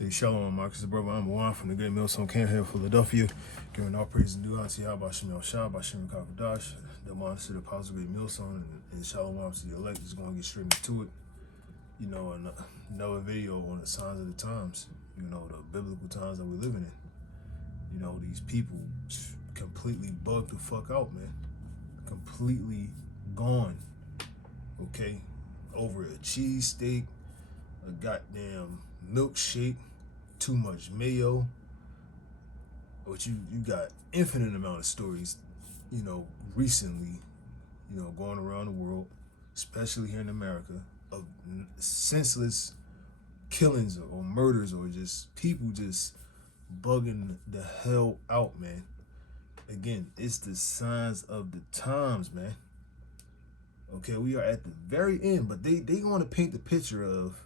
Hey, Shalom, Marcus, brother. I'm Juan from the Great Millstone Camp here in Philadelphia. Giving all praise and due unto Yahweh Shem Shah, Bashem Kakadash, the monster, the apostle, Great Millstone, and Shalom to the elect. Just going to get straight into it. Another video on the signs of the times, the biblical times that we're living in. These people completely bugged the fuck out, man. Completely gone, okay? Over a cheesesteak, a goddamn milkshake, too much mayo. But you got infinite amount of stories, recently, going around the world, especially here in America, of senseless killings or murders or just people just bugging the hell out, man. Again, it's the signs of the times, man. Okay, we are at the very end, but they want to paint the picture of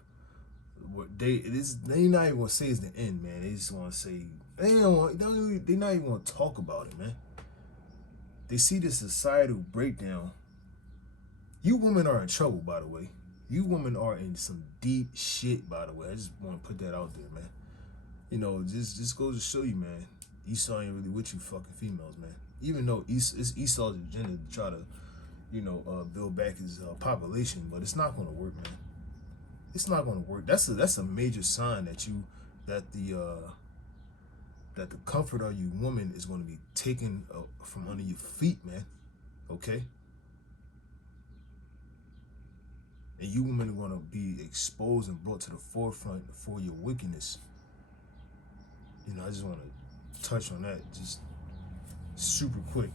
what they not even gonna say is the end, man. They just want to say they not even want to talk about it, man. They see the societal breakdown. You women are in trouble, by the way. You women are in some deep shit, by the way. I just want to put that out there, man. Just goes to show you, man. Esau ain't really with you fucking females, man. Even though it's Esau's agenda to try to, build back his population, but it's not gonna work, man. It's not gonna work. That's a major sign that the comfort of you woman is gonna be taken from under your feet, man. Okay. And you women are gonna be exposed and brought to the forefront for your wickedness. I just want to touch on that just super quick.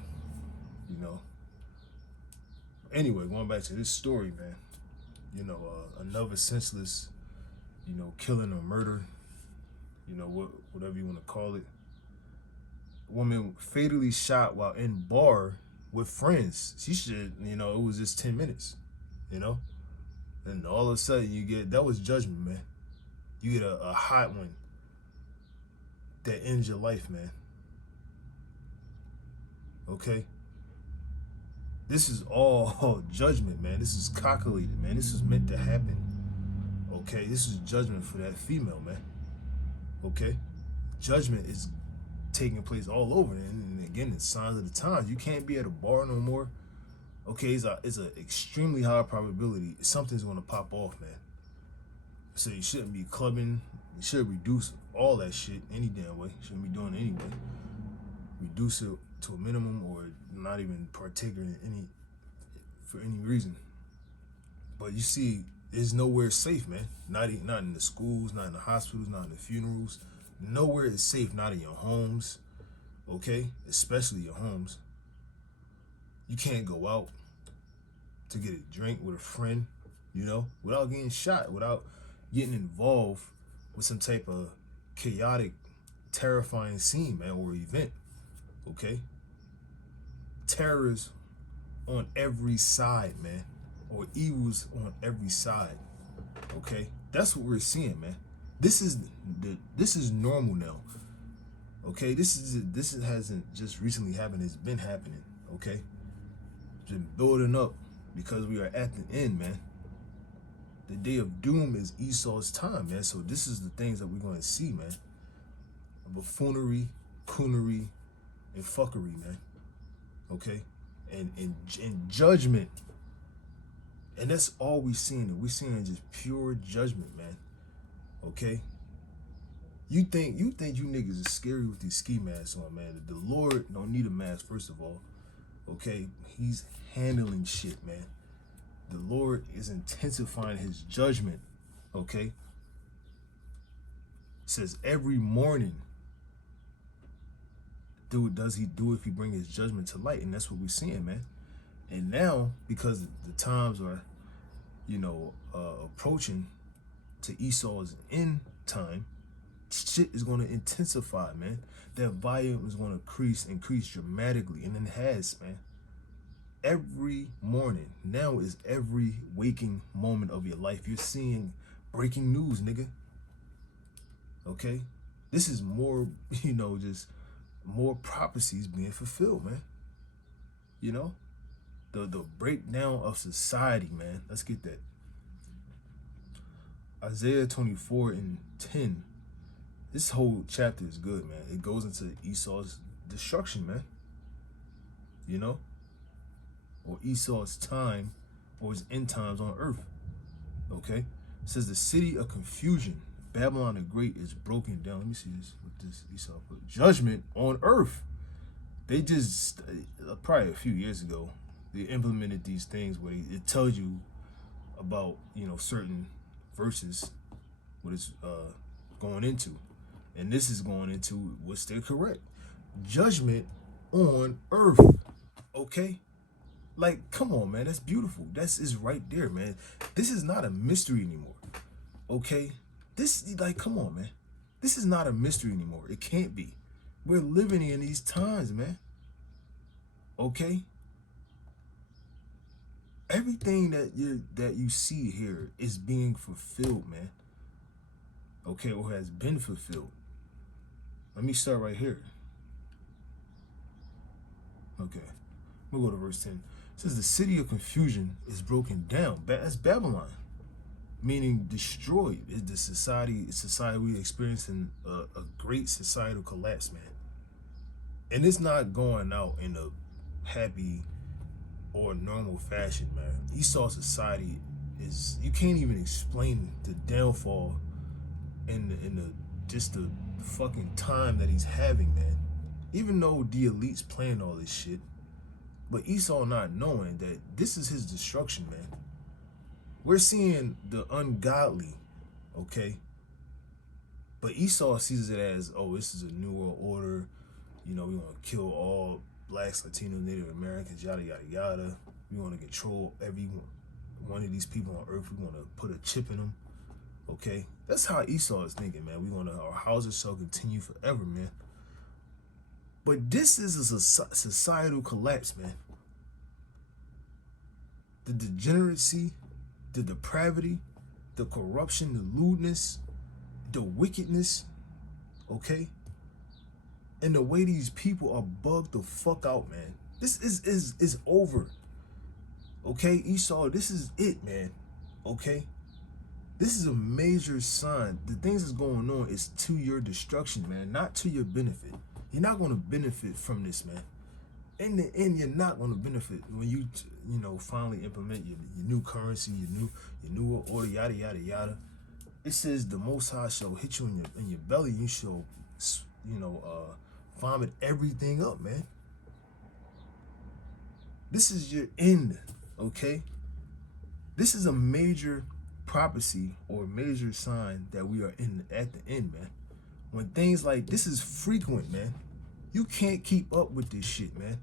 Anyway, going back to this story, man. Another senseless, killing or murder, whatever you want to call it. Woman fatally shot while in bar with friends. She should, it was just 10 minutes, and all of a sudden that was judgment, man. You get a hot one that ends your life, man. Okay? This is all judgment, man. This is calculated, man. This is meant to happen. Okay? This is judgment for that female, man. Okay? Judgment is taking place all over. And again, it's signs of the times. You can't be at a bar no more. Okay, it's an extremely high probability something's going to pop off, man. So you shouldn't be clubbing. You should reduce all that shit any damn way. Shouldn't be doing it anyway. Reduce it to a minimum or not even partake in for any reason. But you see, there's nowhere safe, man. Not in the schools, not in the hospitals, not in the funerals. Nowhere is safe, not in your homes. Okay? Especially your homes. You can't go out to get a drink with a friend, without getting shot, without getting involved with some type of chaotic, terrifying scene, man, or event. Okay? Terrors on every side, man. Or evils on every side. Okay? That's what we're seeing, man. This is normal now. Okay? This hasn't just recently happened, it's been happening. Okay? It's been building up because we are at the end, man. The day of doom is Esau's time, man. So this is the things that we're going to see, man. Buffoonery, coonery, and fuckery, man. Okay? And judgment. And that's all we're seeing. We're seeing just pure judgment, man. Okay? You think you niggas is scary with these ski masks on, man. The Lord don't need a mask, first of all. Okay? He's handling shit, man. The Lord is intensifying his judgment. Okay? It says every morning does he do if he bring his judgment to light, and that's what we're seeing, man. And now, because the times are, approaching to Esau's end time, shit is going to intensify, man. That volume is going to increase dramatically, and it has, man. Every morning, now is every waking moment of your life. You're seeing breaking news, nigga. Okay? This is more, just more prophecies being fulfilled, man. The breakdown of society, man. Let's get that. Isaiah 24:10 This whole chapter is good, man. It goes into Esau's destruction, man. You know? Or Esau's time, or his end times on earth. Okay? It says the city of confusion, Babylon the Great, is broken down. Let me see this. What this Esau put? Judgment on earth. They just, probably a few years ago, they implemented these things where it tells you about, certain verses, what it's going into. And this is going into what's still correct. Judgment on earth. Okay? Like, come on, man. That's beautiful. That's is right there, man. This is not a mystery anymore. Okay? Come on, man. This is not a mystery anymore. It can't be. We're living in these times, man. Okay? Everything that you see here is being fulfilled, man. Okay, or has been fulfilled. Let me start right here. Okay. We'll go to verse 10. It says the city of confusion is broken down. That's Babylon. Meaning destroyed. Is the society we experiencing a great societal collapse, man. And it's not going out in a happy or normal fashion, man. Esau society is, you can't even explain the downfall in the fucking time that he's having, man. Even though the elites playing all this shit, but Esau not knowing that this is his destruction, man. We're seeing the ungodly, okay? But Esau sees it as, oh, this is a new world order. We want to kill all blacks, Latinos, Native Americans, yada, yada, yada. We want to control every one of these people on earth. We want to put a chip in them, okay? That's how Esau is thinking, man. Our houses shall continue forever, man. But this is a societal collapse, man. The degeneracy, the depravity, the corruption, the lewdness, the wickedness, okay? And the way these people are bugged the fuck out, man. This is over. Okay, Esau, this is it, man. Okay? This is a major sign. The things that's going on is to your destruction, man, not to your benefit. You're not going to benefit from this, man. In the end, you're not going to benefit when you finally implement your new currency, your new order, yada, yada, yada. It says the Most High shall hit you in your belly. You shall, vomit everything up, man. This is your end, okay? This is a major prophecy or major sign that we are at the end, man. When things like this is frequent, man. You can't keep up with this shit, man.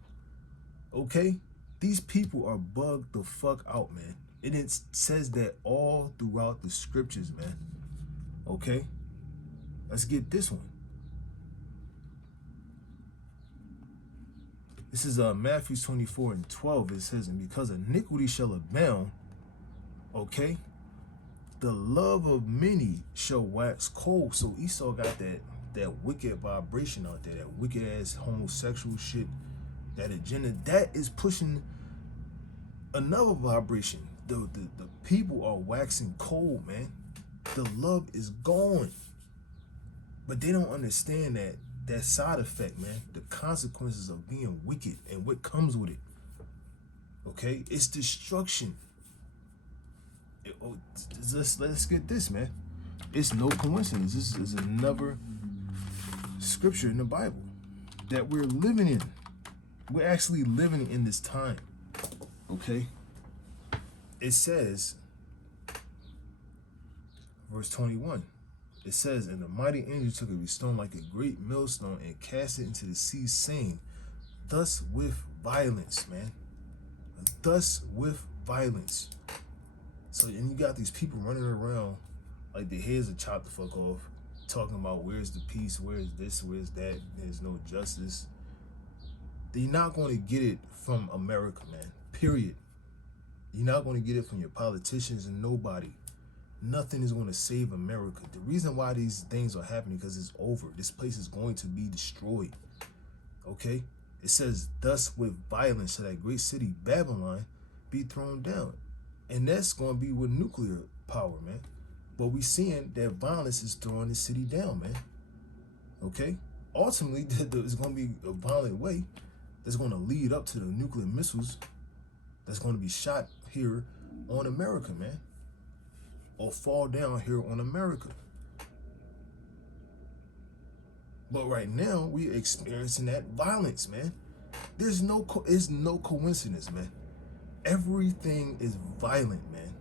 Okay? These people are bugged the fuck out, man. And it says that all throughout the scriptures, man. Okay? Let's get this one. This is Matthew 24:12. It says, and because iniquity shall abound, okay, the love of many shall wax cold. So Esau got that wicked vibration out there, that wicked ass homosexual shit, that agenda that is pushing another vibration. The people are waxing cold, man. The love is gone, but they don't understand that side effect, man. The consequences of being wicked and what comes with it. Okay, it's destruction. Let's get this, man. It's no coincidence. This is another scripture in the Bible that we're living in. We're actually living in this time. Okay? It says, verse 21, it says, and the mighty angel took a stone like a great millstone and cast it into the sea, saying, thus with violence, man. Thus with violence. So, and you got these people running around like their heads are chopped the fuck off, talking about where's the peace, where's this, where's that, there's no justice. They're not going to get it from America, man. Period. You're not going to get it from your politicians and nobody. Nothing is going to save America. The reason why these things are happening because it's over. This place is going to be destroyed. Okay? It says, thus with violence shall that great city, Babylon, be thrown down. And that's going to be with nuclear power, man. But we seeing that violence is throwing the city down, man. Okay? Ultimately, it's going to be a violent way that's going to lead up to the nuclear missiles that's going to be shot here on America, man. Or fall down here on America. But right now, we're experiencing that violence, man. It's no coincidence, man. Everything is violent, man.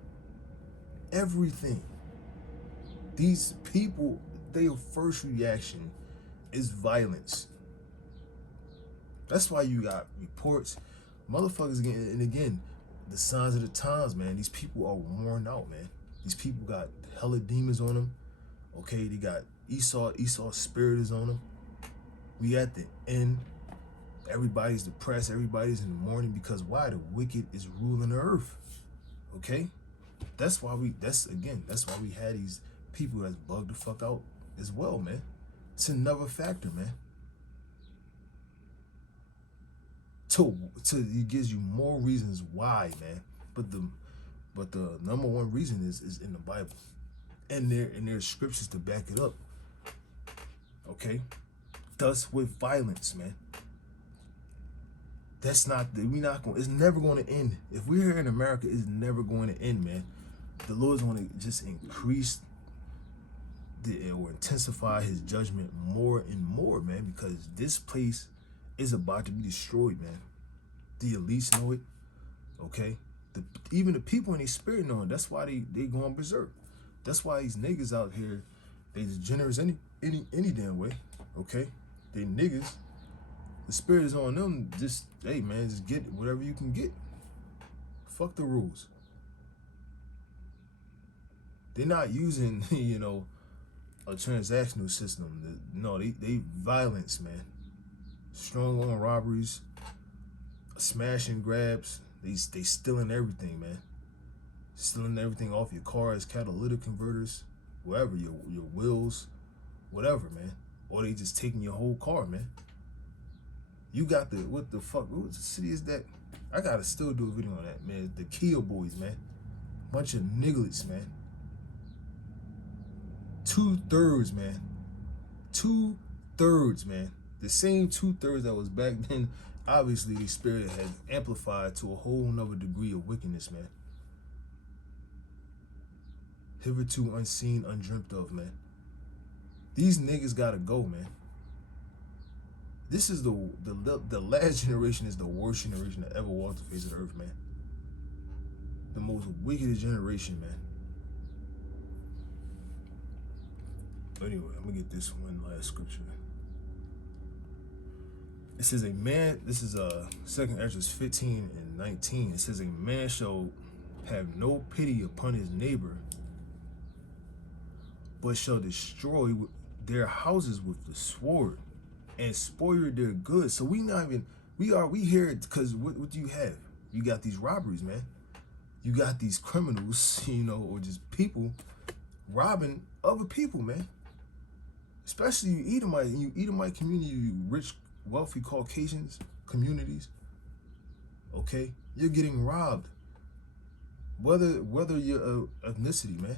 Everything. These people, their first reaction is violence. That's why you got reports, motherfuckers getting, and again, the signs of the times, man. These people are worn out, man. These people got hella demons on them. Okay, they got Esau's spirit is on them. We at the end. Everybody's depressed. Everybody's in the mourning because why? The wicked is ruling the earth. Okay, that's why we had these people that's bugged the fuck out as well, man. It's another factor, man. It gives you more reasons why, man. But the number one reason is in the Bible, and there's scriptures to back it up. Okay, thus with violence, man. It's never going to end. If we're here in America, it's never going to end, man. The Lord's going to just increase or intensify his judgment more and more, man, because this place is about to be destroyed, man. The elites know it, okay? Even the people in their spirit know it. That's why they going berserk. That's why these niggas out here, they degenerates any damn way, okay? They niggas. The spirit is on them. Just, hey, man, just get whatever you can get. Fuck the rules. They're not using, a transactional system. No, they violence, man. Strong on robberies, smash and grabs. They stealing everything, man. Stealing everything off your cars, catalytic converters, wherever, your wheels, whatever, man. Or they just taking your whole car, man. You got what city is that? I gotta still do a video on that, man. The Kia boys, man. Bunch of nigglets, man. 2/3, man. 2/3, man. The same 2/3 that was back then, obviously the spirit has amplified to a whole nother degree of wickedness, man. Hitherto unseen, undreamt of, man. These niggas gotta go, man. This is the last generation is the worst generation that ever walked the face of the earth, man. The most wicked generation, man. But anyway, I'm gonna get this one last scripture. It says this is 2 Ezra 15:19. It says a man shall have no pity upon his neighbor, but shall destroy their houses with the sword and spoil their goods. So we here because what do you have? You got these robberies, man. You got these criminals, or just people robbing other people, man. Especially you Edomite community, you rich, wealthy Caucasians communities. Okay, you're getting robbed. Whether your ethnicity, man.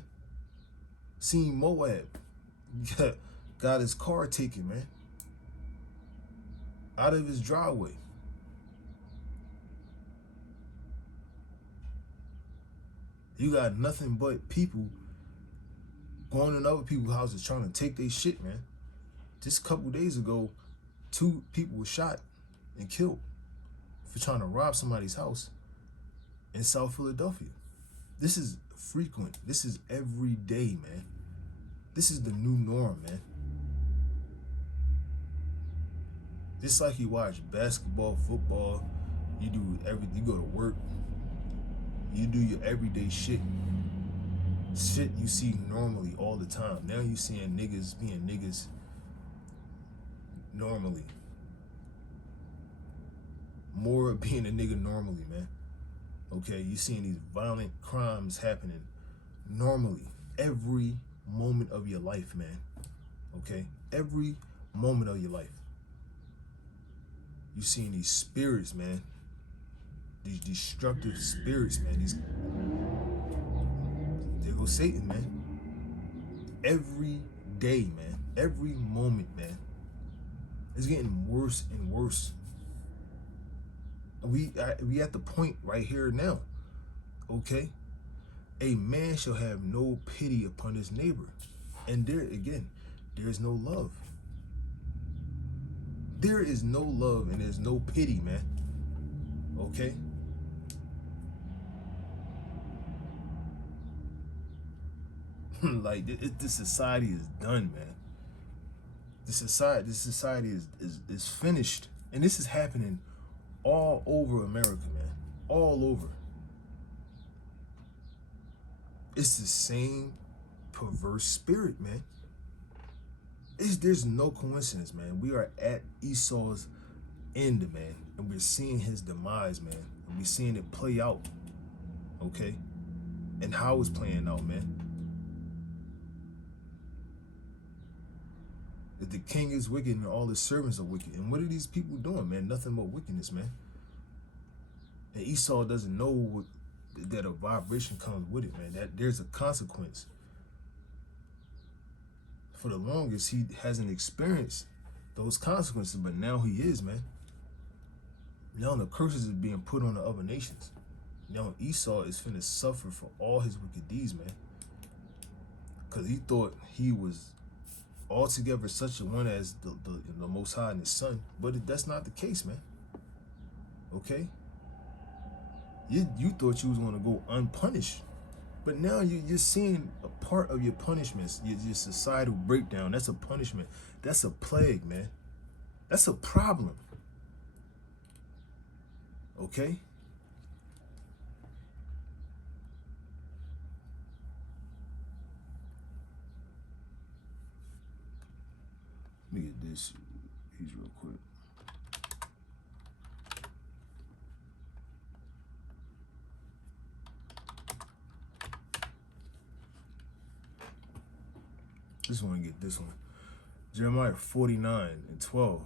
Seen Moab got his car taken, man, out of his driveway. You got nothing but people going in other people's houses trying to take their shit, man. Just a couple days ago, 2 people were shot and killed for trying to rob somebody's house in South Philadelphia. This is frequent. This is every day, man. This is the new norm, man. Just like you watch basketball, football, you do everything. You go to work, you do your everyday shit. Shit you see normally all the time. Now you seeing niggas being niggas normally. More of being a nigga normally, man. Okay, you seeing these violent crimes happening normally. Every moment of your life, man. Okay? Every moment of your life. You seeing these spirits, man. These destructive spirits, man. There goes Satan, man. Every day, man. Every moment, man. It's getting worse and worse. We at the point right here now. Okay, a man shall have no pity upon his neighbor, and there again, there's no love. There is no love and there's no pity, man. Okay. Like this society is done, man. This society is finished, and this is happening all over America, man. All over. It's the same perverse spirit, man. There's no coincidence, man. We are at Esau's end, man, and we're seeing his demise, man. And we're seeing it play out, okay? And how it's playing out, man. That the king is wicked and all his servants are wicked. And what are these people doing, man? Nothing but wickedness, man. And Esau doesn't know that a vibration comes with it, man. That there's a consequence. For the longest, he hasn't experienced those consequences, but now he is, man. Now the curses is being put on the other nations. Now Esau is finna suffer for all his wicked deeds, man. Because he thought he was altogether such a one as the Most High and his son, but that's not the case, man. Okay? You thought you was going to go unpunished, but now you're seeing a part of your punishments, your societal breakdown. That's a punishment. That's a plague, man. That's a problem. Okay? Let me get this piece real quick. Just want to get this one. Jeremiah 49:12.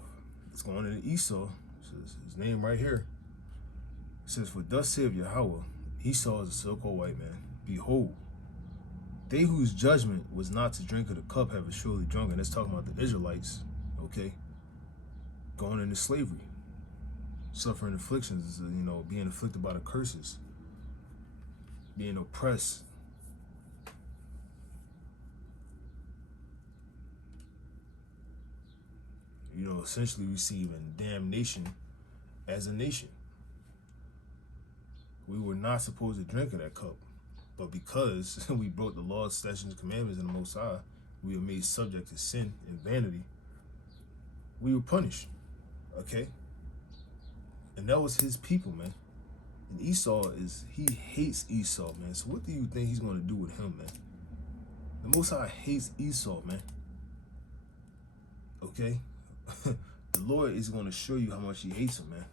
It's going into Esau. It says his name right here. It says, "For thus saith Yahweh, Esau is a so-called white man. Behold, they whose judgment was not to drink of the cup have surely drunken." That's talking about the Israelites, okay? Going into slavery, suffering afflictions, being afflicted by the curses, being oppressed. Essentially receiving damnation as a nation. We were not supposed to drink of that cup, but because we broke the laws, statutes, and commandments in the Most High, we were made subject to sin and vanity. We were punished, okay? And that was his people, man. And Esau he hates Esau, man. So what do you think he's going to do with him, man? The Most High hates Esau, man. Okay? The Lord is going to show you how much he hates him, man.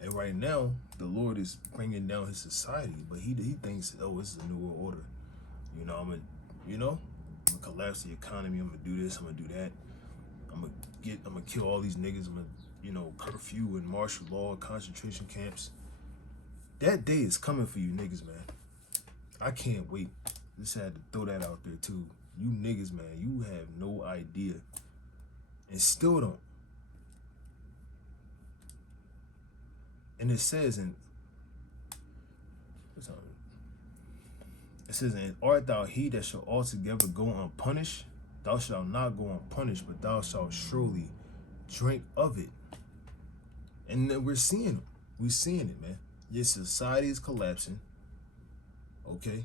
And right now, the Lord is bringing down his society, but he thinks, oh, this is a new world order. I'm gonna collapse the economy. I'm gonna do this. I'm gonna do that. I'm gonna kill all these niggas. I'm gonna, curfew and martial law, concentration camps. That day is coming for you niggas, man. I can't wait. Just had to throw that out there too. You niggas, man, you have no idea. And still don't. And it says and art thou he that shall altogether go unpunished? Thou shalt not go unpunished, but thou shalt surely drink of it. And then we're seeing it, man. Your society is collapsing. Okay?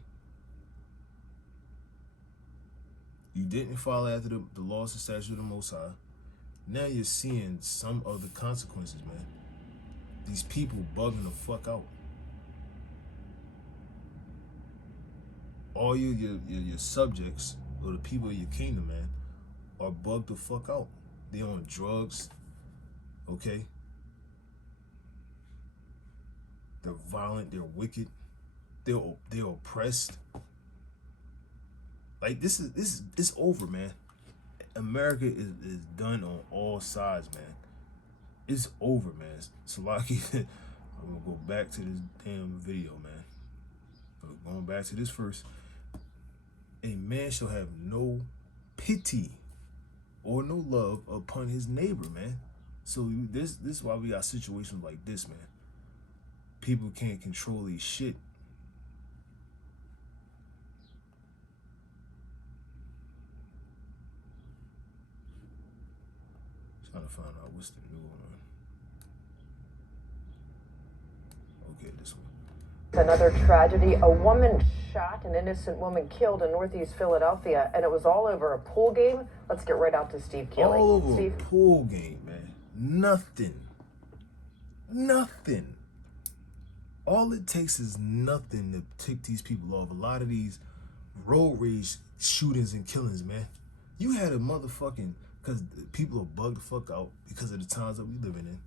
You didn't follow after the laws and statutes of the Most High. Now you're seeing some of the consequences, man. These people bugging the fuck out. All your subjects, or the people of your kingdom, man, are bugged the fuck out. They're on drugs, okay? They're violent, they're wicked, they're oppressed. Like it's over, man. America is done on all sides, man. It's over, man. Salaki, I'm gonna go back to this damn video, man. But going back to this first. A man shall have no pity or no love upon his neighbor, man. So this is why we got situations like this, man. People can't control these shit. Trying to find out what's the new one. Okay, this one. Another tragedy. A woman shot, an innocent woman killed in Northeast Philadelphia, and it was all over a pool game. Let's get right out to Steve Keeley. All over Steve? a pool game, man. Nothing. All it takes is nothing to tick these people off. A lot of these road rage shootings and killings, man. You had a motherfucking, because people are bugged the fuck out because of the times that we living in.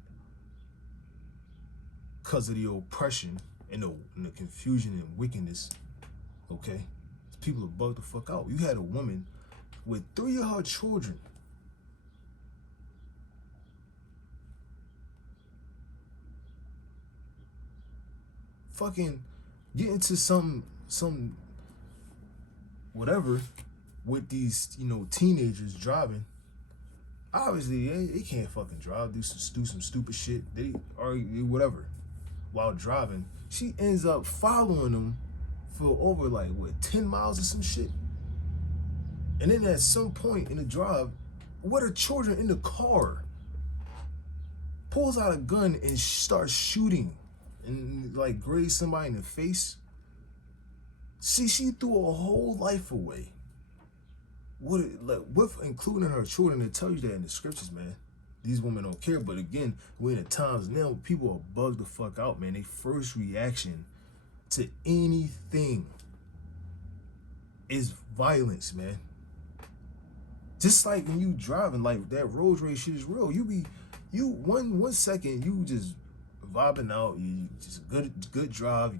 Because of the oppression and the confusion and wickedness, okay? People are bugged the fuck out. You had a woman with 3 of her children fucking get into some whatever with these, teenagers driving. Obviously, they can't fucking drive, do some stupid shit. They argue, whatever, while driving. She ends up following them for over 10 miles or some shit. And then at some point in the drive, with her children in the car, pulls out a gun and starts shooting and graze somebody in the face. See, she threw a whole life away. With including her children. They tell you that in the scriptures, man. These women don't care. But again, we're in the times now people are bugged the fuck out, man. Their first reaction to anything is violence, man. Just like when you driving, that road rage shit is real. You one second you just vibing out, you just good drive,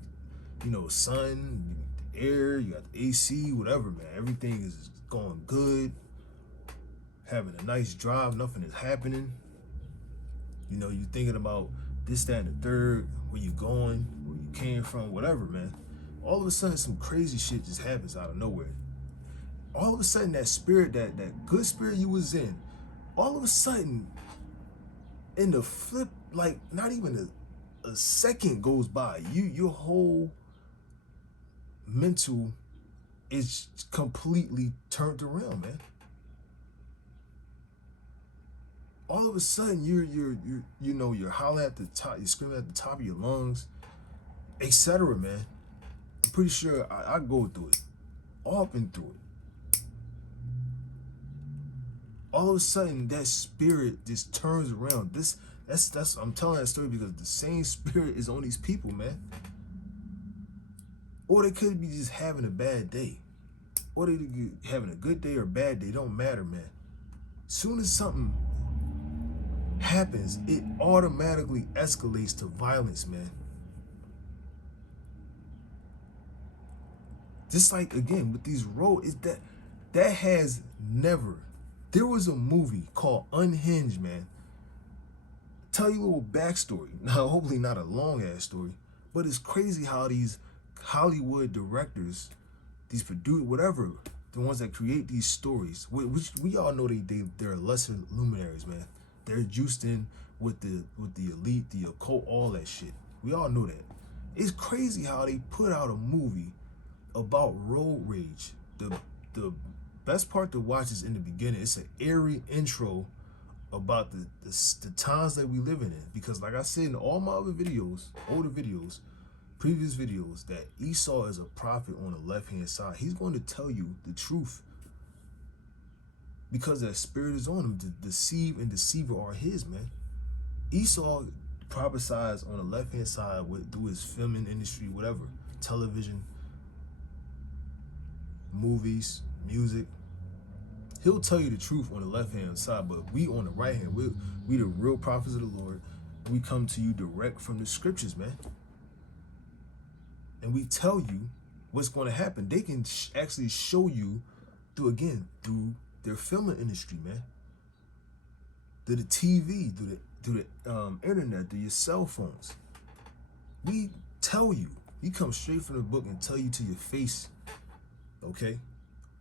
sun, air, you got the AC, whatever, man. Everything is going good, having a nice drive, nothing is happening. You thinking about this, that, and the third, where you going, where you came from, whatever, man. All of a sudden, some crazy shit just happens out of nowhere. All of a sudden, that spirit, that good spirit you was in, all of a sudden, in the flip, not even a second goes by, your whole mental is completely turned around, man. All of a sudden, you're hollering at the top, you're screaming at the top of your lungs, etc., man. I'm pretty sure I go through it. All been through it. All of a sudden, that spirit just turns around. That's I'm telling that story because the same spirit is on these people, man. Or they could be just having a bad day. Or they could be having a good day or a bad day. It don't matter, man. Soon as something happens, it automatically escalates to violence, man. Just like, again, with these roads, that has never. There was a movie called Unhinged, man. Tell you a little backstory. Now, hopefully not a long ass story, but it's crazy how these Hollywood directors, these producers, whatever, the ones that create these stories, which we all know they're lesser luminaries, man. They're juiced in with the elite, the occult, all that shit. We all know that. It's crazy how they put out a movie about road rage. The best part to watch is in the beginning. It's an eerie intro about the times that we living in. Because like I said in all my other videos, older videos, previous videos, that Esau is a prophet on the left-hand side. He's going to tell you the truth. Because that spirit is on him. To deceive and deceiver are his, man. Esau prophesies on the left-hand side through his filming industry, whatever, television, movies, music. He'll tell you the truth on the left-hand side, but we on the right hand, we the real prophets of the Lord. We come to you direct from the scriptures, man. And we tell you what's going to happen. They can actually show you through their filming industry, man. Through the TV, through the internet, through your cell phones. We tell you. We come straight from the book and tell you to your face, okay?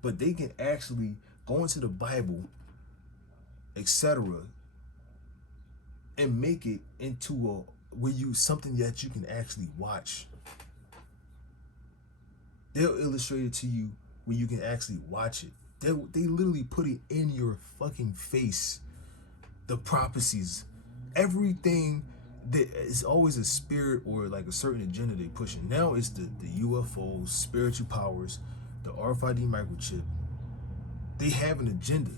But they can actually go into the Bible etc., and make it into something that you can actually watch. They'll illustrate it to you where you can actually watch it. They literally put it in your fucking face. The prophecies, everything. That is always a spirit or like a certain agenda they pushing. Now it's the UFOs, spiritual powers, the RFID microchip. They have an agenda.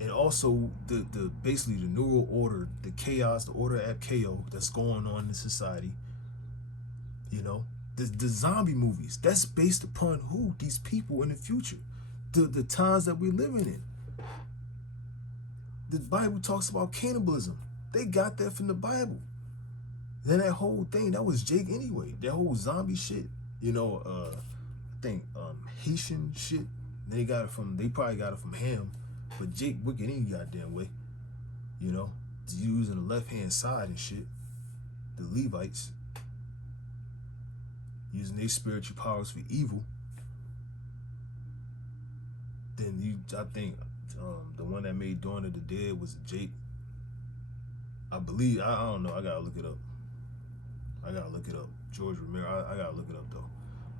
And also the basically the New World Order, the chaos, the order at KO that's going on in society. You know, the zombie movies, that's based upon who? These people in the future. The times that we're living in. The Bible talks about cannibalism. They got that from the Bible. Then that whole thing, that was Jake anyway. That whole zombie shit, you know, I think Haitian shit. They probably got it from Ham. But Jake wicked any goddamn way. You know, using the left hand side and shit. The Levites. Using their spiritual powers for evil. Then I think the one that made Dawn of the Dead was Jake. I believe, I don't know, I gotta look it up. George Romero, I gotta look it up though.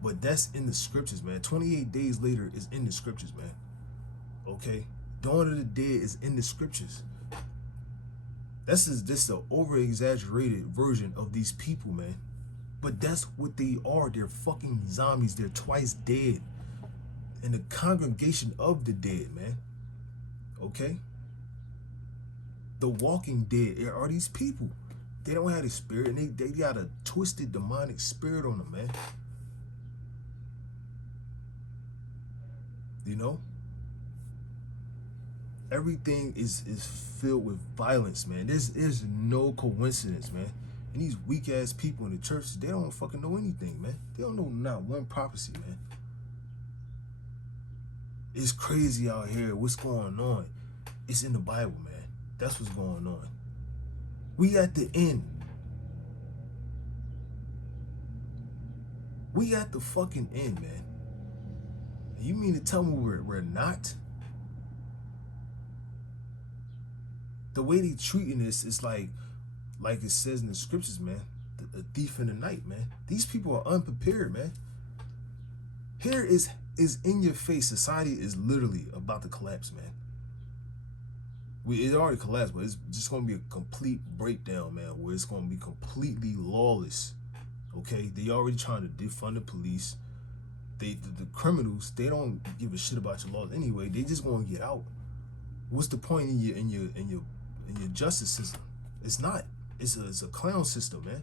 But that's in the scriptures, man. 28 days later is in the scriptures, man. Okay? Dawn of the Dead is in the scriptures. This is the over-exaggerated version of these people, man. But that's what they are. They're fucking zombies. They're twice dead. And the congregation of the dead, man. Okay? The walking dead are these people. They don't have a spirit, and they got a twisted demonic spirit on them, man. You know? Everything is filled with violence, man. There's no coincidence, man. And these weak ass people in the churches, they don't fucking know anything, man. They don't know not one prophecy, man. It's crazy out here. What's going on? It's in the Bible, man. That's what's going on. We at the end. We at the fucking end, man. You mean to tell me we're not? The way they treating this is like it says in the scriptures, man. A thief in the night, man. These people are unprepared, man. Here is in your face. Society is literally about to collapse, man. It already collapsed, but it's just going to be a complete breakdown, man, where it's going to be completely lawless. Okay? They already trying to defund the police. The criminals, they don't give a shit about your laws anyway. They just going to get out. What's the point in your justice system? It's not. It's a clown system, man.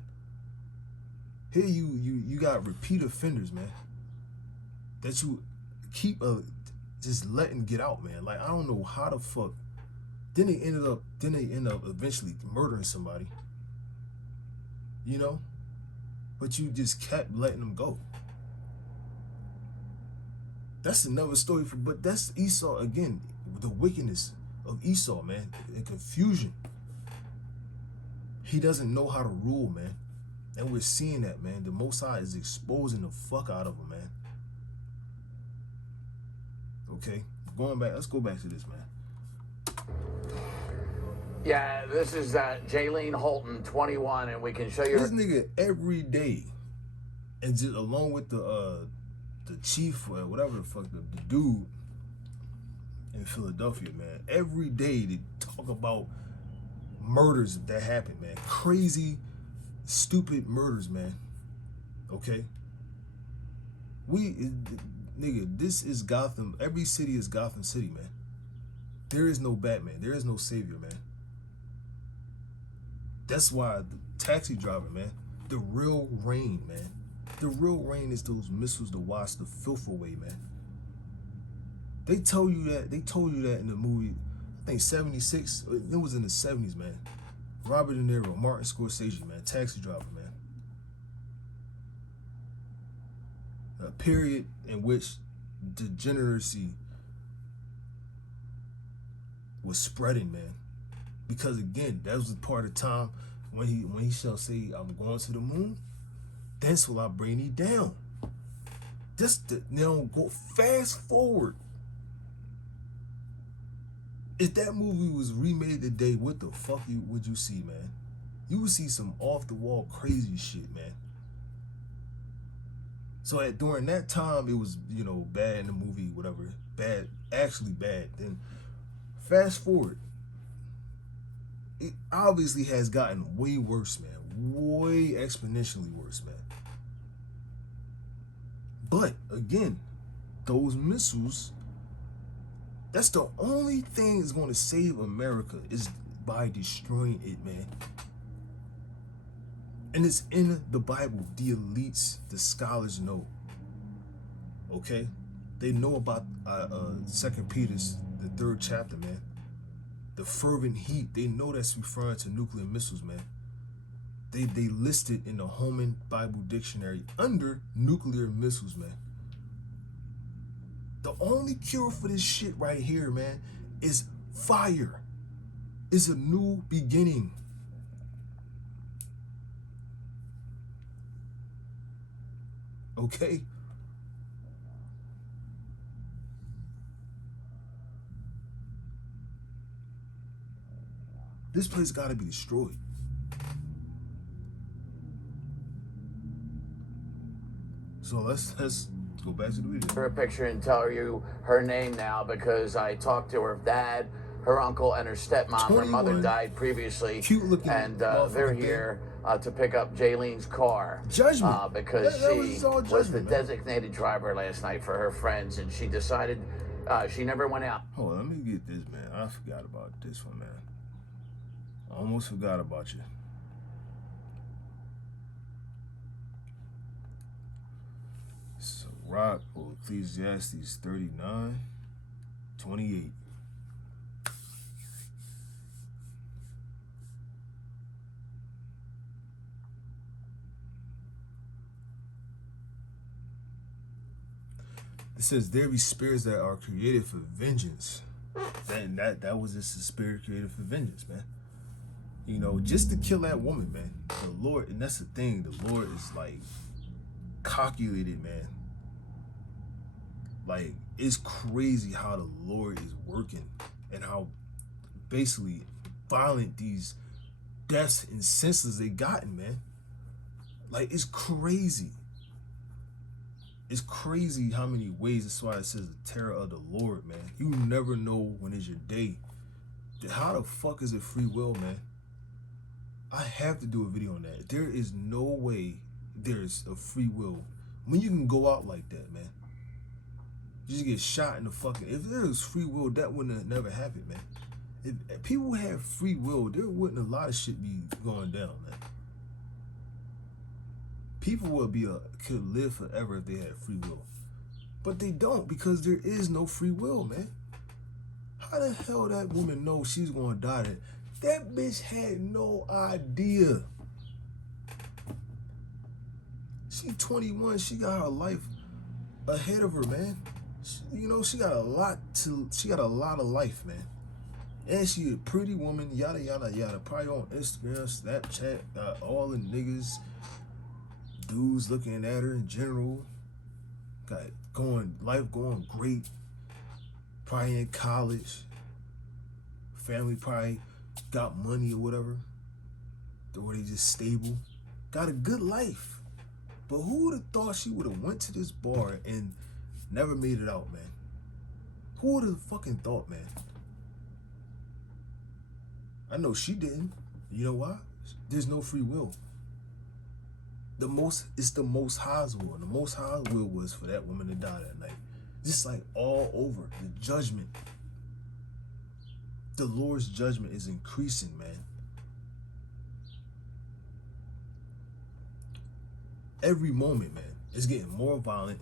Here you got repeat offenders, man, that you keep just letting get out, man. Like, I don't know how the fuck. Then they end up eventually murdering somebody. You know? But you just kept letting them go. That's another story but that's Esau again. The wickedness of Esau, man. And confusion. He doesn't know how to rule, man. And we're seeing that, man. The Most High is exposing the fuck out of him, man. Okay? Let's go back to this, man. Yeah, this is Jaylene Holton, 21, and we can show you this nigga every day, and just along with the chief, or whatever the fuck, the dude in Philadelphia, man. Every day they talk about murders that happen, man. Crazy, stupid murders, man. Okay? Nigga, this is Gotham. Every city is Gotham City, man. There is no Batman. There is no savior, man. That's why the taxi driver, man, the real rain, man. The real rain is those missiles to wash the filth away, man. They told you that in the movie, I think 76. It was in the 70s, man. Robert De Niro, Martin Scorsese, man. Taxi driver, man. A period in which degeneracy was spreading, man. Because again, that was the part of time when he shall say, I'm going to the moon, thence will I bring thee down. Just go fast forward If that movie was remade today, what the fuck would you see, man? You would see some off-the-wall crazy shit, man. So during that time, it was, you know, bad in the movie, whatever. Bad, actually bad. Then fast forward. It obviously has gotten way worse, man. Way exponentially worse, man. But, again, those missiles, that's the only thing that's going to save America is by destroying it, man. And it's in the Bible. The elites, the scholars know. Okay? They know about 2 Peter's, the 3rd chapter, man. The fervent heat. They know that's referring to nuclear missiles, man. They list it in the Holman Bible Dictionary under nuclear missiles, man. The only cure for this shit right here, man, is fire. It's a new beginning. Okay? This place gotta be destroyed. So let's go back to the video. Her picture and tell you her name now because I talked to her dad, her uncle, and her stepmom. Her mother died previously. Cute looking. And they're here to pick up Jaylene's car. Judgment. Because that she was the designated driver last night for her friends, and she decided she never went out. Hold on, let me get this, man. I forgot about this one, man. I almost forgot about you. So, Rock or Ecclesiastes 39:28. It says there be spirits that are created for vengeance. That was just a spirit created for vengeance, man. You know, just to kill that woman, man. The Lord, and that's the thing, the Lord is like calculated, man. Like, it's crazy how the Lord is working and how basically violent these deaths and senseless they gotten, man. Like, it's crazy. It's crazy how many ways. That's why it says the terror of the Lord, man. You never know when is your day. How the fuck is it free will, man? I have to do a video on that. There is no way there's a free will when you can go out like that, man. You just get shot in the fucking. If there was free will, that wouldn't have never happened, man. If people had free will, there wouldn't a lot of shit be going down, man. People could live forever if they had free will, but they don't because there is no free will, man. How the hell that woman knows she's gonna die? That bitch had no idea. She 21. She got her life ahead of her, man. She got a lot of life, man. And she a pretty woman, yada, yada, yada. Probably on Instagram, Snapchat, all the niggas, dudes looking at her in general. Life going great. Probably in college. Family probably got money or whatever. Or they just stable. Got a good life. But who would have thought she would have went to this bar and never made it out, man? Who would have fucking thought, man? I know she didn't. You know why? There's no free will. It's the Most High's will. And the Most High's will was for that woman to die that night. Just like all over. The judgment. The Lord's judgment is increasing, man. Every moment, man. It's getting more violent.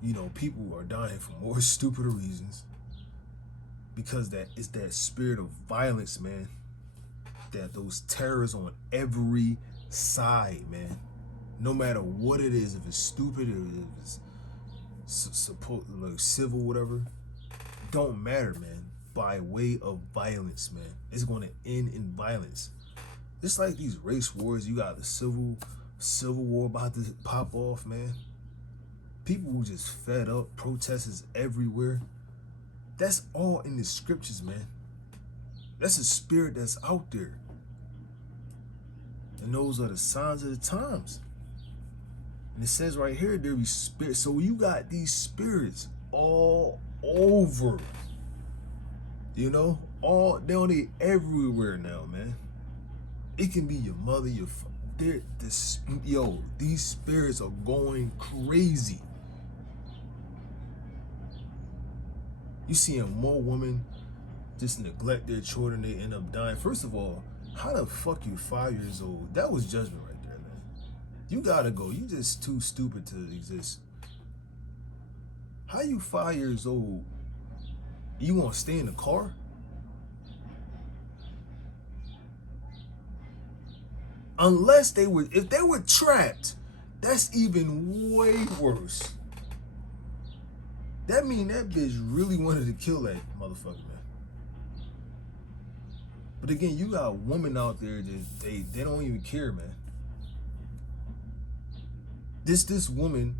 You know, people are dying for more stupider reasons. Because it's that spirit of violence, man. That those terrors on every side, man. No matter what it is, if it's stupid or if it's civil, whatever, don't matter, man. By way of violence, man. It's going to end in violence. It's like these race wars. You got the civil war about to pop off, man. People who just fed up, protesters everywhere. That's all in the scriptures, man. That's a spirit that's out there. And those are the signs of the times. And it says right here, there be spirits. So you got these spirits all over. You know? They everywhere now, man. It can be your mother, your these spirits are going crazy. You seeing more women just neglect their children, they end up dying. First of all, how the fuck you 5 years old? That was judgment right there, man. You gotta go. You just too stupid to exist. How you 5 years old? You want to stay in the car? Unless if they were trapped, that's even way worse. That mean that bitch really wanted to kill that motherfucker, man. But again, you got women out there that they don't even care, man. This woman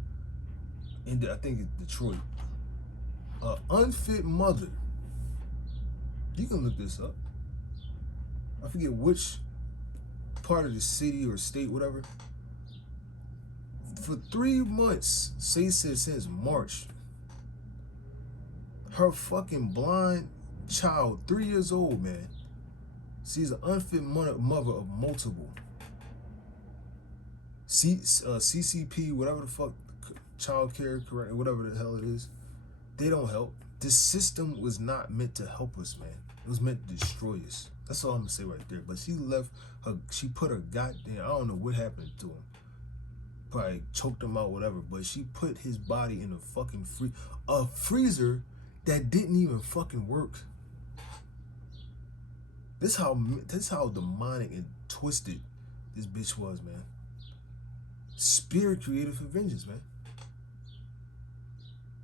in I think it's Detroit, unfit mother. You can look this up. I forget which part of the city or state, whatever. For 3 months, since March, her fucking blind child, 3 years old, man. She's an unfit mother of multiple. CCP, whatever the fuck, child care, correct, whatever the hell it is, they don't help. This system was not meant to help us, man. It was meant to destroy us. That's all I'm gonna say right there. But she put her goddamn, I don't know what happened to him. Probably choked him out, whatever. But she put his body in a fucking freezer that didn't even fucking work. This how demonic and twisted this bitch was, man. Spirit created for vengeance, man.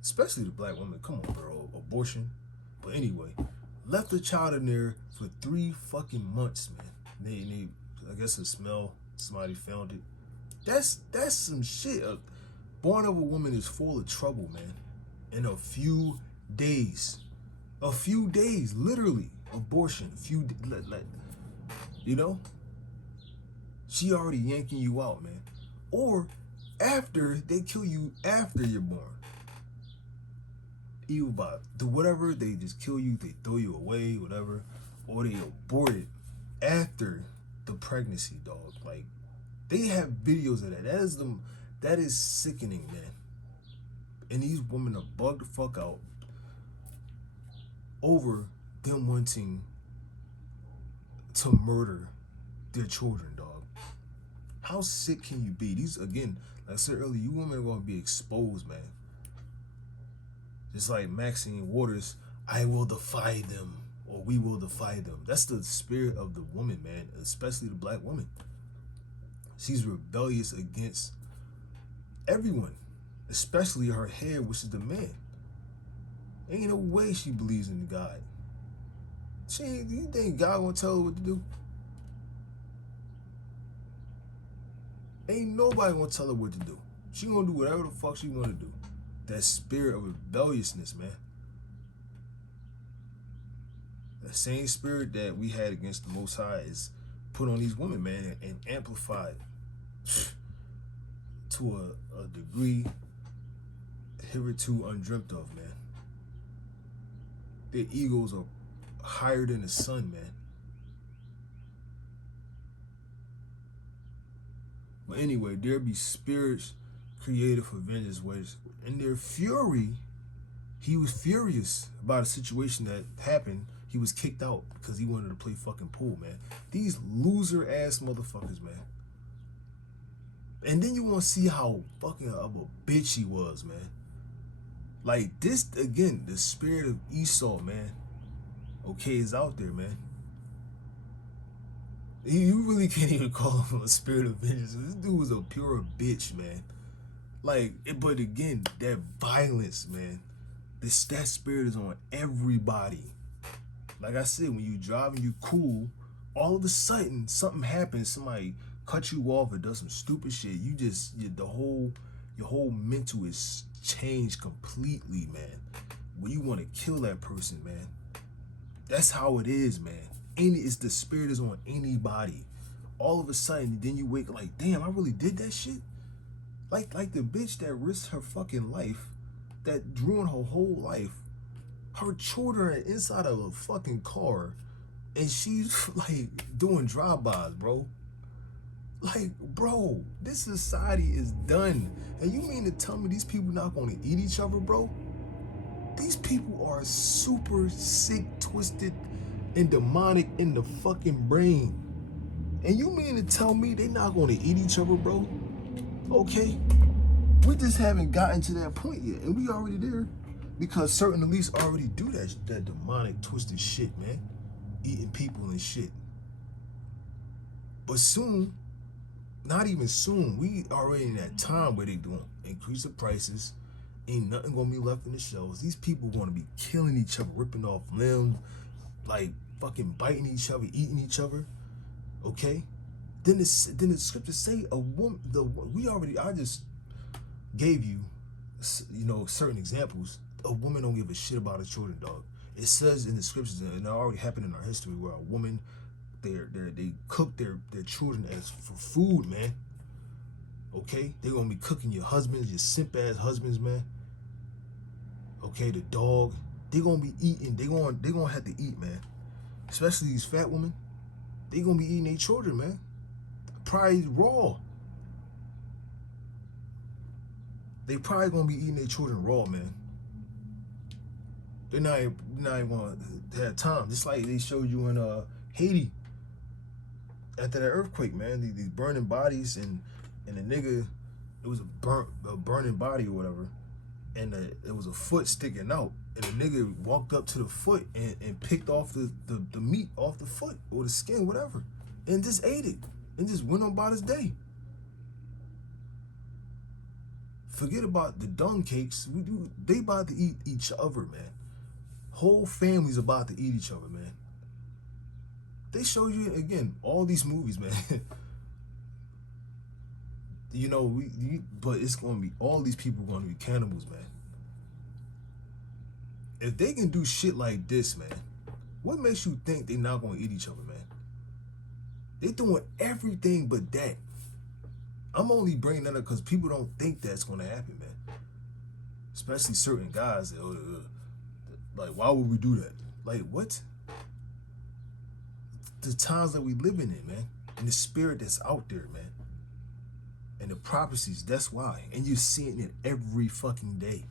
Especially the black woman. Come on, bro. Abortion. But anyway, left the child in there for 3 fucking months, man. They I guess a smell. Somebody found it. That's some shit. Born of a woman is full of trouble, man. In a few days. Literally. Abortion. You know? She already yanking you out, man. Or after they kill you after you're born. Either by whatever, they just kill you, they throw you away, whatever, or they abort it after the pregnancy, dog. Like, they have videos of that. That is sickening, man. And these women are bugged the fuck out over them wanting to murder their children, dog. How sick can you be? These, again, like I said earlier, you women are gonna be exposed, man. Just like Maxine Waters, I will defy them, or we will defy them. That's the spirit of the woman, man, especially the black woman. She's rebellious against everyone, especially her head, which is the man. Ain't no way she believes in God. You think God gonna tell her what to do? Ain't nobody gonna tell her what to do. She gonna do whatever the fuck she wanna do. That spirit of rebelliousness, man. The same spirit that we had against the Most High is put on these women, man, and amplified to a degree hitherto undreamt of, man. Their egos are higher than the sun, man. But anyway, there be spirits created for vengeance, which in their fury, he was furious about a situation that happened. He was kicked out because he wanted to play fucking pool, man. These loser ass motherfuckers, man. And then you want to see how fucking of a bitch he was, man. Like this, again, the spirit of Esau, man. Okay, is out there, man. You really can't even call him a spirit of vengeance. This dude was a pure bitch, man. Like, but again, that violence, man. That spirit is on everybody. Like I said, when you drive and you cool, all of a sudden something happens. Somebody cut you off or does some stupid shit. Your whole mental is changed completely, man. When you want to kill that person, man. That's how it is, man. it's the spirit is on anybody. All of a sudden, then you wake like, damn, I really did that shit. Like the bitch that risked her fucking life, that ruined her whole life. Her children are inside of a fucking car, and she's like doing drive-bys, bro. Like, bro, this society is done. And you mean to tell me these people not gonna eat each other, bro? These people are super sick, twisted, and demonic in the fucking brain. And you mean to tell me they not gonna eat each other, bro? Okay? We just haven't gotten to that point yet, and we already there. Because certain elites already do that demonic, twisted shit, man. Eating people and shit. But soon, not even soon, we already in that time where they doing increase the prices. Ain't nothing gonna be left in the shelves. These people gonna be killing each other, ripping off limbs, like fucking biting each other, eating each other. Okay? Then the scriptures say a woman. I just gave you, certain examples. A woman don't give a shit about her children, dog. It says in the scriptures, and it already happened in our history, where a woman, they cook their children as for food, man. Okay, they're gonna be cooking your husbands, your simp ass husbands, man. Okay, the dog, they're gonna be eating. They're gonna have to eat, man. Especially these fat women, they gonna be eating their children, man. Probably raw. They probably gonna be eating their children raw, man. They're not even gonna have time. Just like they showed you in Haiti after that earthquake, man. These burning bodies and the nigga, it was a burning body or whatever, and it was a foot sticking out, and the nigga walked up to the foot and picked off the meat off the foot or the skin, whatever, and just ate it and just went on about his day. Forget about the dung cakes. They about to eat each other, man. Whole families about to eat each other, man. They show you again all these movies, man. But it's gonna be all these people gonna be cannibals, man. If they can do shit like this, man, what makes you think they not gonna eat each other, man? They doing everything but that. I'm only bringing that up because people don't think that's gonna happen, man. Especially certain guys that, like, why would we do that? Like, what? The times that we living in, man, and the spirit that's out there, man, and the prophecies. That's why, and you're seeing it every fucking day.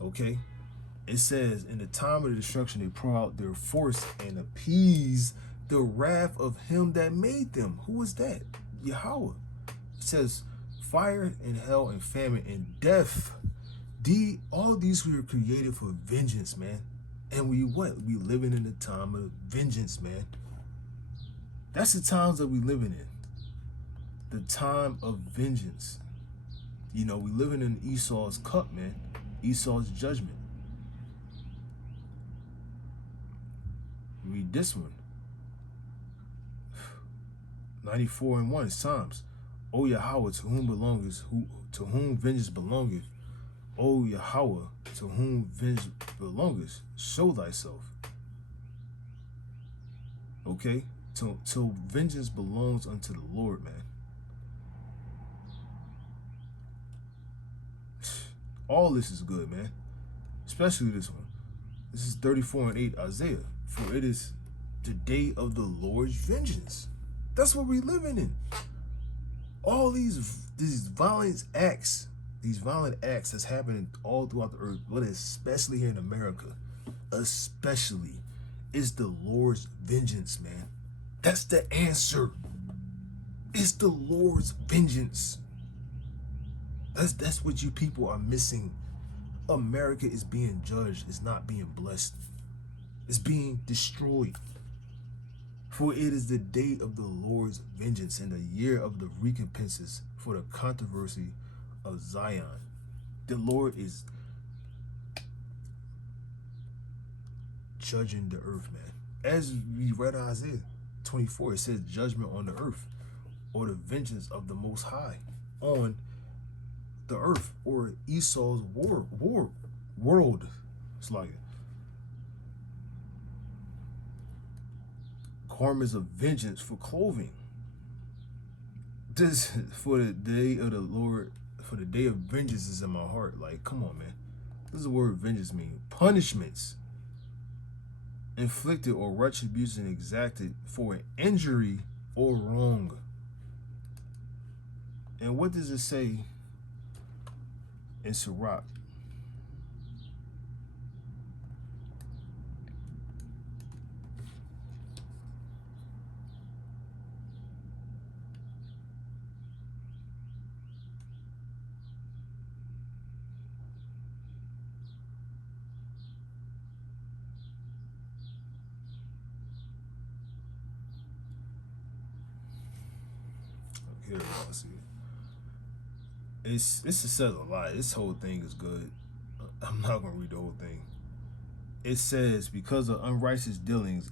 Okay, it says in the time of the destruction they pour out their force and appease the wrath of him that made them. Who is that? Yahweh. It says fire and hell and famine and death. All these were created for vengeance, man. And we living in the time of vengeance, man. That's the times that we living in. The time of vengeance. We living in Esau's cup, man. Esau's judgment. Read this one. 94:1 Psalms. O Yahweh, to whom vengeance belongeth. O Yahweh, to whom vengeance belongeth, show thyself. Okay? Till vengeance belongs unto the Lord, man. All this is good, man. Especially this one. This is 34:8 Isaiah. For it is the day of the Lord's vengeance. That's what we're living in. All these violent acts that's happening all throughout the earth, but especially here in America, especially, is the Lord's vengeance, man. That's the answer. It's the Lord's vengeance. That's what you people are missing. America is being judged. It's not being blessed. It's being destroyed. For it is the day of the Lord's vengeance and the year of the recompenses for the controversy of Zion. The Lord is judging the earth, man. As we read Isaiah 24, it says judgment on the earth, or the vengeance of the Most High on the earth, or Esau's world. It's like garments of vengeance for clothing. This for the day of the Lord, for the day of vengeance is in my heart. Like, come on, man. What does the word vengeance mean? Punishments inflicted or retribution exacted for an injury or wrong. And what does it say in Sirach? Here we go. See, it says a lot. This whole thing is good. I'm not gonna read the whole thing. It says, because of unrighteous dealings,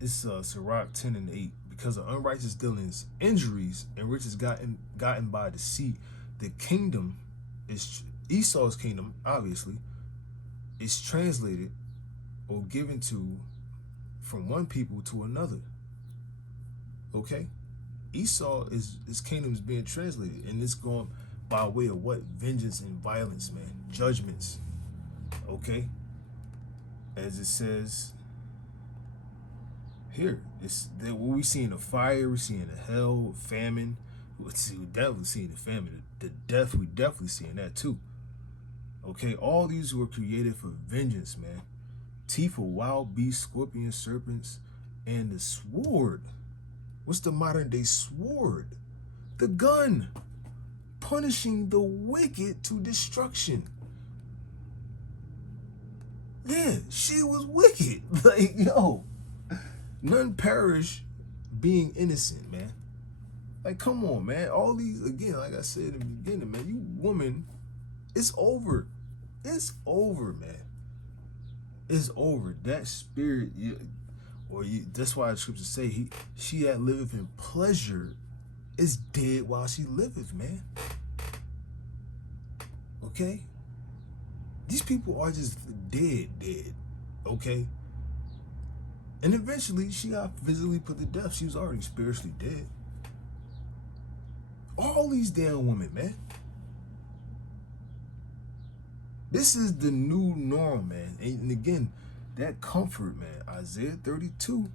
it's Sirach 10:8. Because of unrighteous dealings, injuries, and riches gotten by deceit, the kingdom is Esau's kingdom. Obviously, is translated or given to from one people to another. Okay. Esau his kingdom is being translated, and it's going by way of what? Vengeance and violence, man. Judgments. Okay? As it says here, it's that what we see in the fire, we see in the hell, famine. We definitely see the famine. The death, we definitely seeing that too. Okay? All these were created for vengeance, man. Teeth of wild beasts, scorpions, serpents, and the sword. What's the modern day sword? The gun. Punishing the wicked to destruction. Yeah, she was wicked. Like, yo. None perish being innocent, man. Like, come on, man. All these, again, like I said in the beginning, man, you woman, it's over. It's over, man. It's over. That spirit, that's why the scriptures say she that liveth in pleasure is dead while she liveth, man. Okay? These people are just dead. Okay? And eventually she got physically put to death. She was already spiritually dead. All these damn women, man. This is the new norm, man. And again, that comfort, man. Isaiah 32.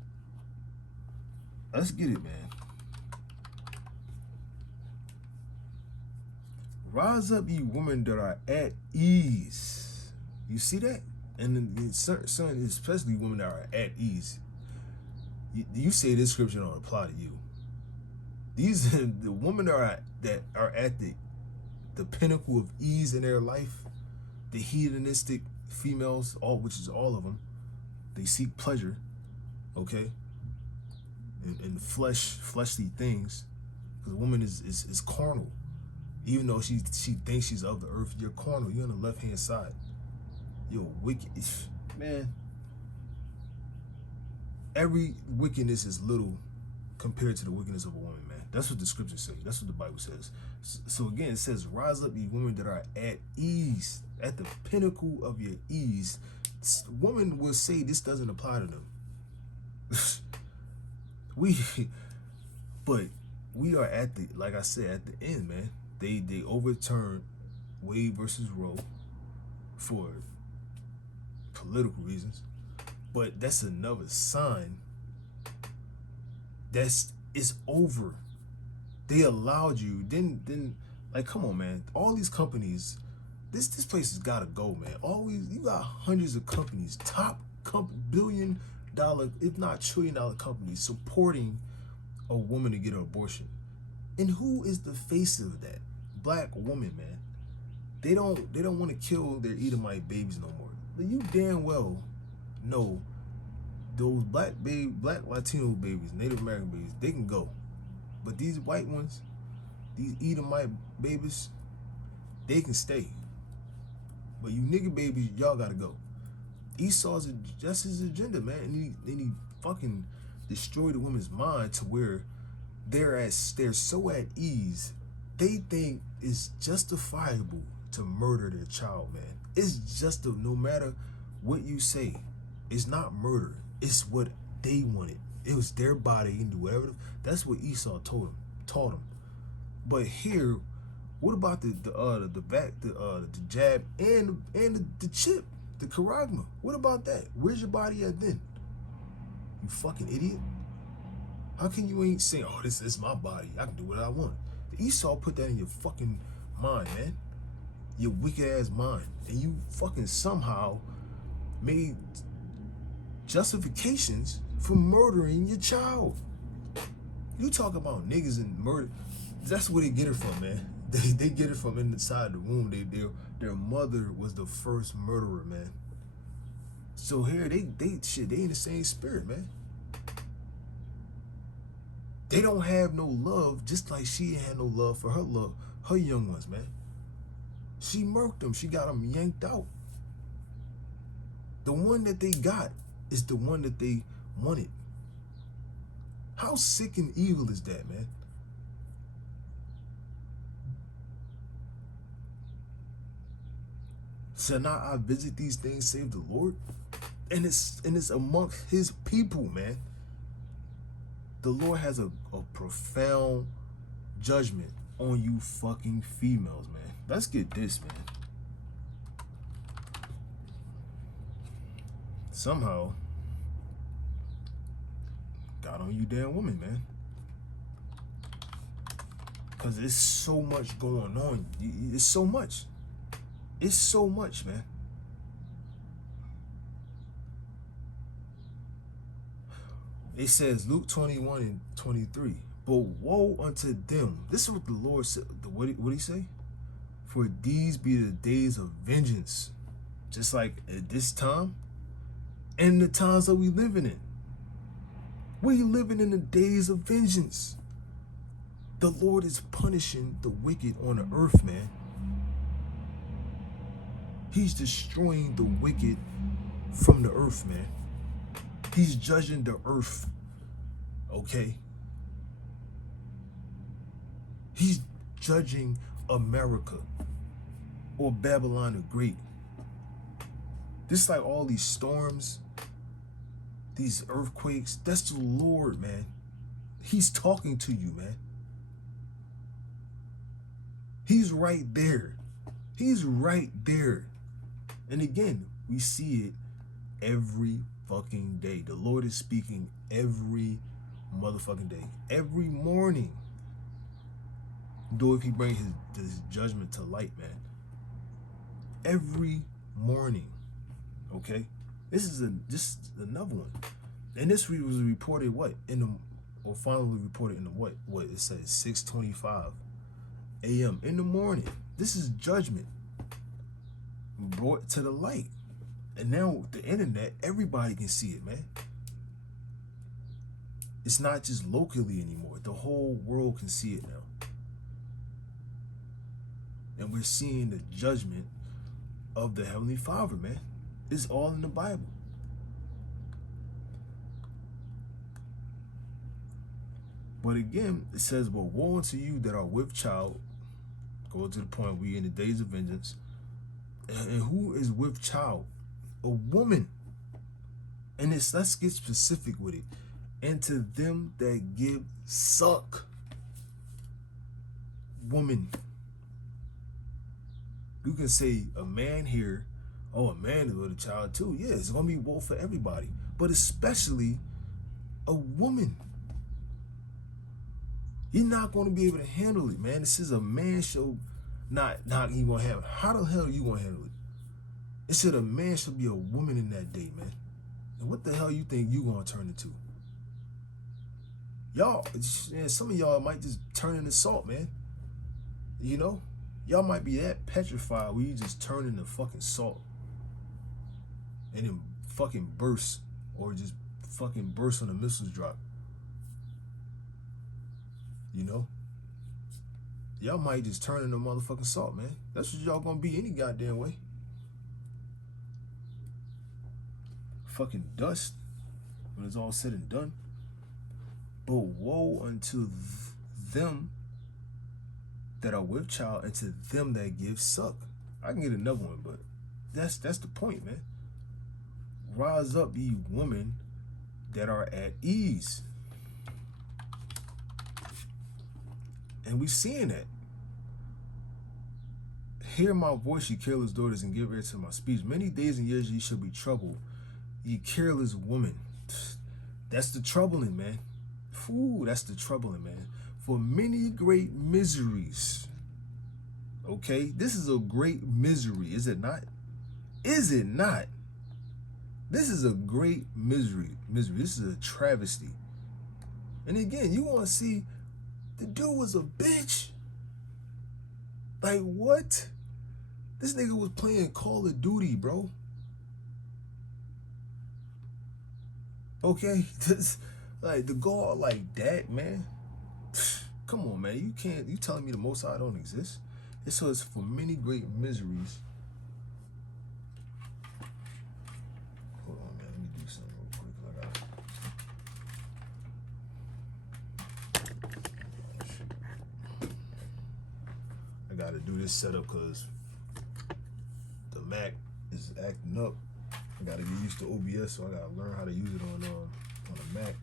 Let's get it, man. Rise up, ye women that are at ease. You see that? And then some, especially women that are at ease. You say this scripture don't apply to you. These are the women that are at the pinnacle of ease in their life. The hedonistic females, which is all of them. They seek pleasure, okay, and fleshly things, because a woman is carnal. Even though she thinks she's of the earth, you're carnal. You're on the left hand side. You're wicked, man. Every wickedness is little compared to the wickedness of a woman, man. That's what the scriptures say. That's what the Bible says. So again, it says, "Rise up, ye women that are at ease, at the pinnacle of your ease." Women will say this doesn't apply to them. But we are at the, like I said, at the end, man. They overturned Wade versus Roe for political reasons, but that's another sign it's over. They allowed you, then like, come on, man. All these companies, this place has got to go, man. You got hundreds of companies, top billion-dollar, if not trillion-dollar companies supporting a woman to get an abortion. And who is the face of that? Black woman, man. They don't want to kill their Edomite babies no more. But you damn well know those black Latino babies, Native American babies, they can go. But these white ones, these Edomite babies, they can stay. But you nigga babies, y'all gotta go. Esau's just his agenda, man. And he fucking destroyed the woman's mind to where they're so at ease, they think it's justifiable to murder their child, man. It's no matter what you say, it's not murder. It's what they wanted. It was their body. You can do whatever. That's what Esau taught him. But here, what about the jab and the chip, the charagma? What about that? Where's your body at then? You fucking idiot. How can you ain't saying, oh, this is my body, I can do what I want? Esau put that in your fucking mind, man. Your wicked ass mind. And you fucking somehow made justifications for murdering your child. You talk about niggas and murder. That's where they get it from, man. They get it from inside the womb. Their mother was the first murderer, man. So here they in the same spirit, man. They don't have no love, just like she had no love for her young ones, man. She murked them. She got them yanked out. The one that they got is the one that they wanted. How sick and evil is that, man? Shall not I visit these things, save the Lord? And it's amongst his people, man. The Lord has a profound judgment on you fucking females, man. Let's get this, man. Somehow got on you damn women, man. Because there's so much going on. It's so much. It's so much, man. It says, Luke 21:23. But woe unto them. This is what the Lord said. What did he say? For these be the days of vengeance. Just like at this time and the times that we living in. We living in the days of vengeance. The Lord is punishing the wicked on the earth, man. He's destroying the wicked from the earth, man. He's judging the earth, okay? He's judging America or Babylon the Great. This like all these storms, these earthquakes, that's the Lord, man. He's talking to you, man. He's right there. He's right there. And again, we see it every fucking day. The Lord is speaking every motherfucking day. Every morning. Though if he brings his judgment to light, man. Every morning. Okay? This is just another one. And this was reported what? Finally reported in the what? What? It says 6:25 a.m. in the morning. This is judgment brought to the light. And now with the internet, everybody can see it, man. It's not just locally anymore. The whole world can see it now. And we're seeing the judgment of the Heavenly Father, man. It's all in the Bible. But again, it says, but woe unto you that are with child. Go to the point, we in the days of vengeance. And who is with child? A woman. And let's get specific with it. And to them that give suck. Woman. You can say a man here, oh, a man is with a child too. Yeah, it's going to be woe for everybody. But especially a woman. You're not going to be able to handle it, man. This is a man show. Not even going to have it. How the hell are you going to handle it? It said a man should be a woman in that day, man. And what the hell you think you going to turn into? Y'all, man, some of y'all might just turn into salt, man. You know? Y'all might be that petrified where you just turn into fucking salt. And then fucking burst. Or just fucking burst when the missiles drop. You know? Y'all might just turn into motherfucking salt, man. That's what y'all gonna be any goddamn way. Fucking dust when it's all said and done. But woe unto them that are with child and to them that give suck. I can get another one, but that's the point, man. Rise up, ye women that are at ease. And we seeing that. Hear my voice, ye careless daughters, and give ear to my speech. Many days and years ye shall be troubled, ye careless woman. That's the troubling, man. Fool, that's the troubling, man. For many great miseries. Okay? This is a great misery, is it not? Is it not? This is a great misery. This is a travesty. And again, you want to see the dude was a bitch. Like, what? This nigga was playing Call of Duty, bro. Okay? Like, to go out like that, man. Come on, man. You telling me the Most High don't exist? It says, for many great miseries. Hold on, man. Let me do something real quick. I gotta do this setup because the Mac is acting up. I gotta get used to OBS, so I gotta learn how to use it on a Mac.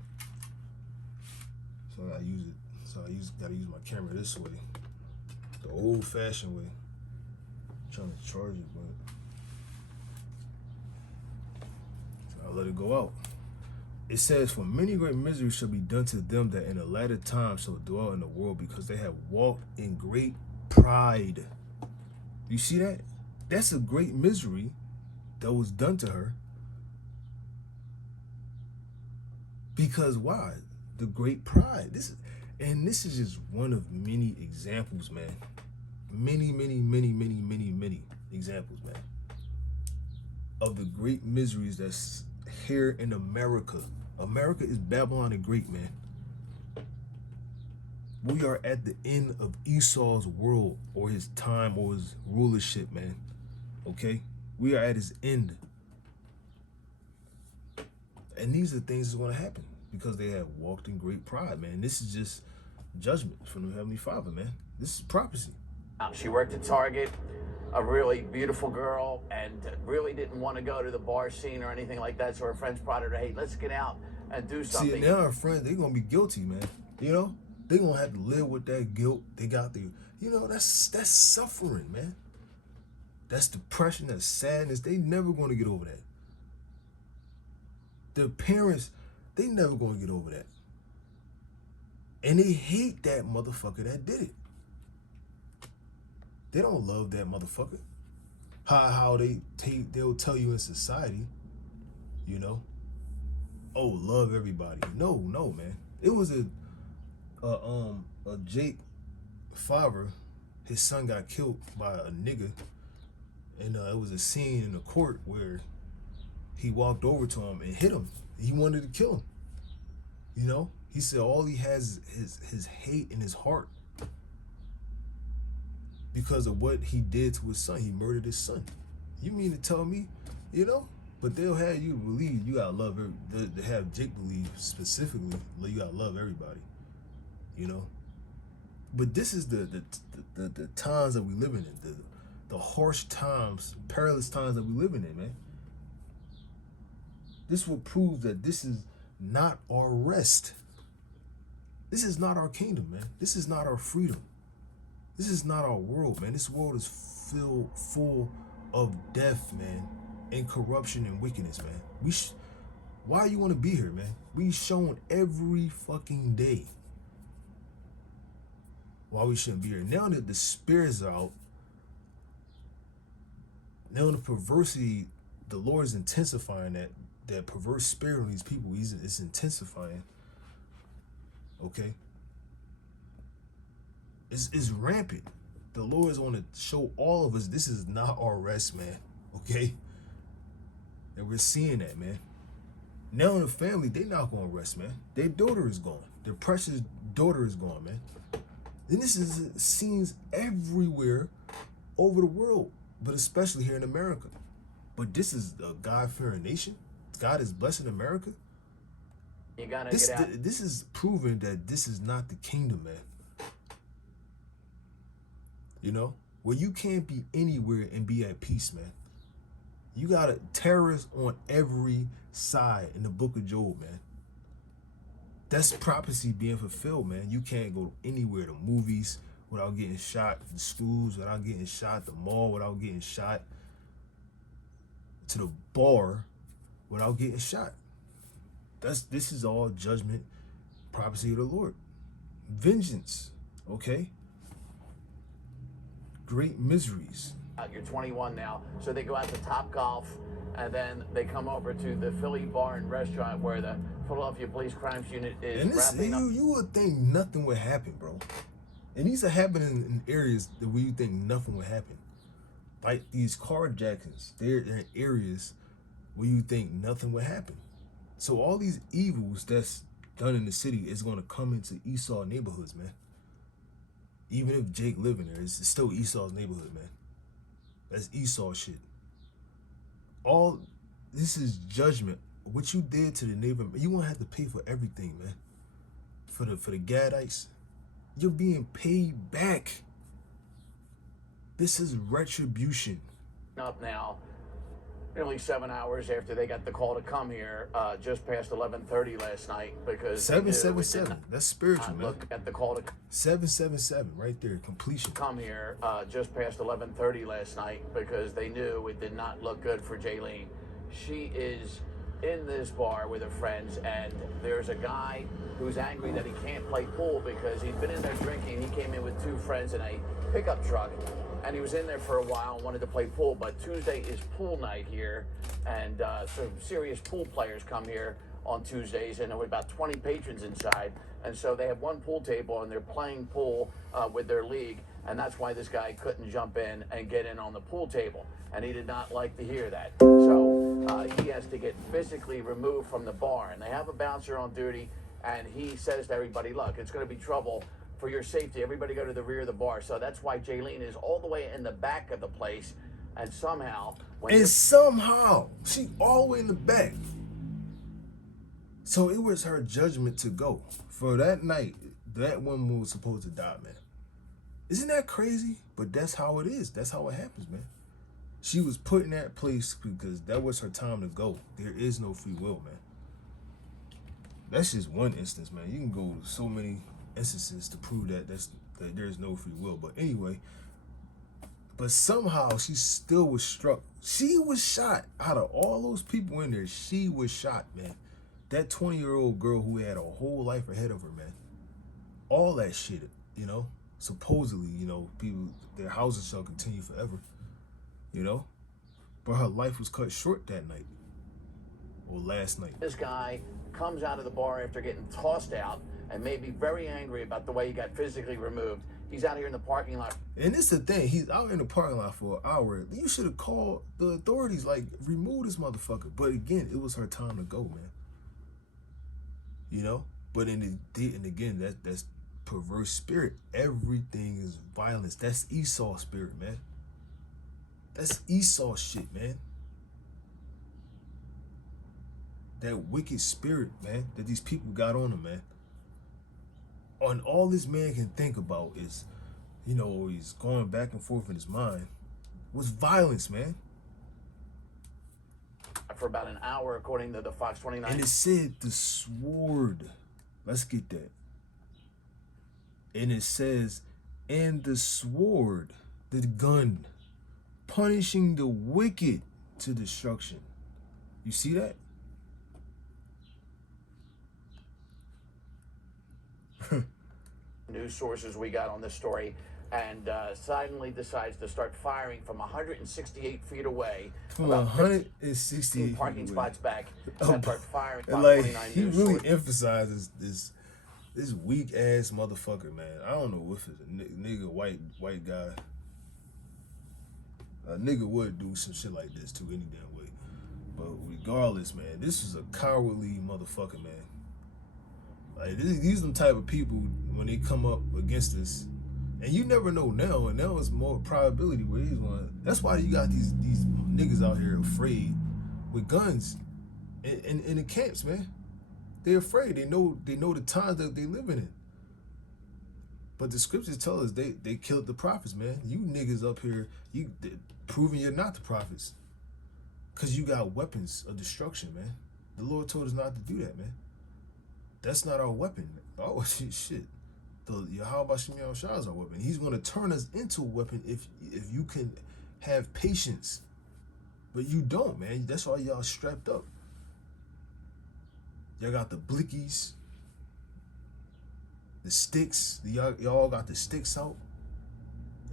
So I gotta use it. So gotta use my camera this way, the old-fashioned way. I'm trying to charge it, but so I let it go out. It says, for many great miseries shall be done to them that in the latter time shall dwell in the world, because they have walked in great pride. You see that? That's a great misery that was done to her. Because why? The great pride. This is just one of many examples, man. Many examples, man, of the great miseries that's here in America. America is Babylon the Great, man. We are at the end of Esau's world, or his time, or his rulership, man. Okay? We are at his end. And these are things that's going to happen because they have walked in great pride, man. This is just judgment from the Heavenly Father, man. This is prophecy. She worked at Target, a really beautiful girl, and really didn't want to go to the bar scene or anything like that. So her friends prodded her, hey, let's get out and do something. See, now her friends, they're going to be guilty, man. You know? They're going to have to live with that guilt. They got the, you know, that's suffering, man. That's depression, that's sadness. They never going to get over that. Their parents, they never going to get over that. And they hate that motherfucker that did it. They don't love that motherfucker. How they'll tell you in society, you know, oh, love everybody. No, man. It was a Jake Favre, his son got killed by a nigga, and it was a scene in the court where he walked over to him and hit him. He wanted to kill him. You know, he said all he has is his hate in his heart because of what he did to his son. He murdered his son. You mean to tell me, you know? But they'll have you believe you gotta love they have Jake believe specifically you gotta love everybody, you know. But this is the times that we living in, the harsh times, perilous times that we living in, man. This will prove that this is not our rest. This is not our kingdom, man. This is not our freedom. This is not our world, man. This world is full of death, man, and corruption and wickedness, man. Why you want to be here, man? We shown every fucking day why we shouldn't be here. Now that the spirits are out, now the perversity, the Lord is intensifying that perverse spirit on these people. It's intensifying. Okay? It's rampant. The Lord is going to show all of us this is not our rest, man. Okay? And we're seeing that, man. Now in the family, they're not going to rest, man. Their daughter is gone. Their precious daughter is gone, man. And this is scenes everywhere over the world, but especially here in America. But this is a God-fearing nation. God is blessing America. You gotta get out. This is proving that this is not the kingdom, man. You know, where you can't be anywhere and be at peace, man. You got terrorists on every side in the book of Job, man. That's prophecy being fulfilled, man. You can't go anywhere to movies without getting shot, the schools without getting shot, the mall without getting shot, to the bar without getting shot. This is all judgment, prophecy of the Lord. Vengeance, okay? Great miseries. You're 21 now, so they go out to Top Golf, and then they come over to the Philly Bar and Restaurant where the Philadelphia Police Crimes Unit is And this, wrapping up. you would think nothing would happen, bro. And these are happening in areas that where you think nothing would happen. Like these carjackings, they're in areas where you think nothing would happen. So all these evils that's done in the city is going to come into Esau neighborhoods, man. Even if Jake live in there, it's still Esau's neighborhood, man. That's Esau shit. All this is judgment. What you did to the neighbor, you won't have to pay for everything, man. For the Gadites, you're being paid back. This is retribution. Up now, nearly 7 hours after they got the call to come here, just past 11:30 last night, because 777. That's spiritual, man. look at the call to 777, right there, completion. come here just past 11:30 last night, because they knew it did not look good for Jaylene. She is in this bar with her friends, and there's a guy who's angry that he can't play pool because he's been in there drinking. He came in with two friends in a pickup truck, and he was in there for a while and wanted to play pool. But Tuesday is pool night here, and some serious pool players come here on Tuesdays, and there were about 20 patrons inside. And so they have one pool table, and they're playing pool with their league, and that's why this guy couldn't jump in and get in on the pool table. And he did not like to hear that. So he has to get physically removed from the bar. And they have a bouncer on duty, and he says to everybody, look, it's going to be trouble. For your safety, everybody go to the rear of the bar. So that's why Jaylene is all the way in the back of the place. And somehow, She all the way in the back. So it was her judgment to go. For that night, that woman was supposed to die, man. Isn't that crazy? But that's how it is. That's how it happens, man. She was put in that place because that was her time to go. There is no free will, man. That's just one instance, man. You can go to so many instances to prove that that there's no free will. But anyway, but somehow she still was struck. She was shot. Out of all those people in there, she was shot, man. That 20-year-old girl who had a whole life ahead of her, man. All that shit, you know. Supposedly, you know, people, their houses shall continue forever, you know. But her life was cut short that night, or last night. this guy comes out of the bar after getting tossed out and may be very angry about the way he got physically removed. He's out here in the parking lot. And it's the thing, he's out in the parking lot for an hour. You should have called the authorities, like, remove this motherfucker. But again, it was her time to go, man. You know? But and again, that's perverse spirit. Everything is violence. That's Esau spirit, man. That's Esau shit, man. That wicked spirit, man, that these people got on them, man. And all this man can think about is, you know, he's going back and forth in his mind, was violence, man. For about an hour, according to the Fox 29. And it said the sword. Let's get that. And it says, and the sword, the gun, punishing the wicked to destruction. You see that? News sources we got on this story, and suddenly decides to start firing from 168 feet away. From about 168 parking feet spots back. Oh, And start firing. And Fox like 29 he news really source. emphasizes this weak ass motherfucker, man. I don't know if it's a nigga white guy. A nigga would do some shit like this too any damn way. But regardless, man, this is a cowardly motherfucker, man. Like these are the type of people when they come up against us, and you never know now. And now it's more probability where he's one. That's why you got these niggas out here afraid with guns in the camps, man. They're afraid. They know the times that they living in. But the scriptures tell us they killed the prophets, man. You niggas up here, you proving you're not the prophets, cause you got weapons of destruction, man. The Lord told us not to do that, man. That's not our weapon. Oh shit. The Yahweh Shem Shah is our weapon. He's going to turn us into a weapon if you can have patience. But you don't, man. That's why y'all strapped up. Y'all got the blickies, the sticks. Y'all got the sticks out.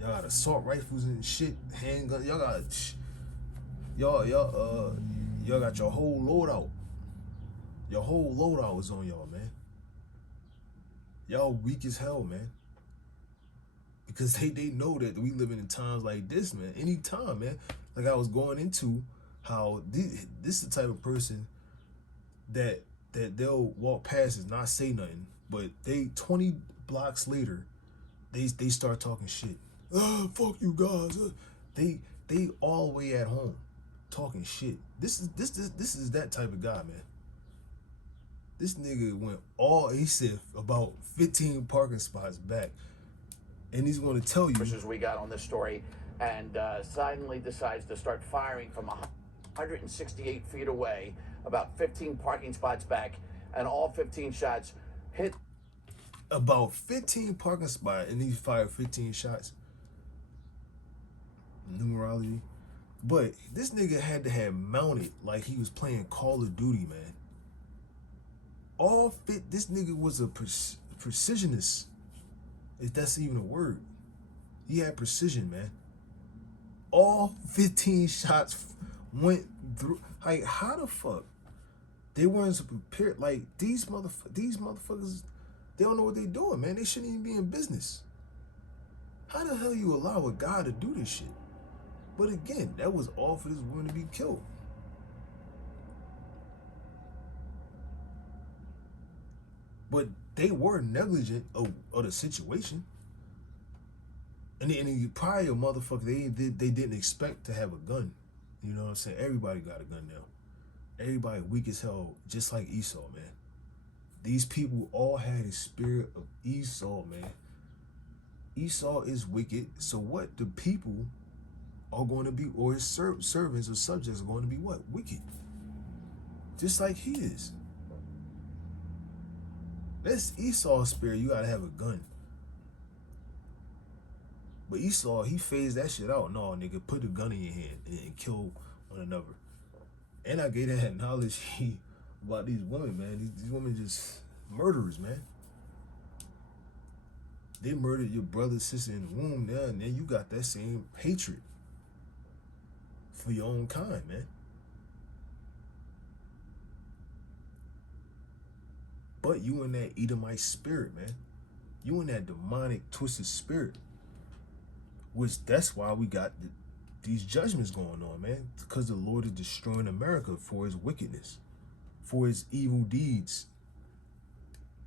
Y'all got assault rifles and shit, handguns. Y'all got your whole loadout. Your whole loadout is on y'all, man. Y'all weak as hell, man. Because they know that we living in times like this, man. Anytime, man. Like I was going into how this is the type of person that they'll walk past and not say nothing, but they 20 blocks later, they start talking shit. Fuck you guys. They all the way at home talking shit. This is that type of guy, man. This nigga went he said about 15 parking spots back, and he's going to tell you. As we got on this story, and suddenly decides to start firing from 168 feet away, about 15 parking spots back, and all 15 shots hit. About 15 parking spots, and he fired 15 shots. Numerology. But this nigga had to have mounted like he was playing Call of Duty, man. This nigga was a precisionist, if that's even a word. He had precision, man. All 15 shots went through. Like, how the fuck? They weren't prepared. Like, these motherfuckers, they don't know what they doing, man. They shouldn't even be in business. How the hell you allow a guy to do this shit? But again, that was all for this woman to be killed. But they were negligent of the situation. And probably a motherfucker, they didn't expect to have a gun. You know what I'm saying? Everybody got a gun now. Everybody weak as hell, just like Esau, man. These people all had a spirit of Esau, man. Esau is wicked, so what? The people are going to be, or his servants or subjects are going to be what? Wicked. Just like he is. That's Esau's spirit. You gotta have a gun. But Esau, he phased that shit out. No, nigga, put a gun in your hand and kill one another. And I gave that knowledge about these women, man. These women just murderers, man. They murdered your brother, sister in the womb now, and then you got that same hatred for your own kind, man. But you in that Edomite spirit, man. You in that demonic, twisted spirit. Which that's why we got these judgments going on, man. Because the Lord is destroying America for his wickedness, for his evil deeds.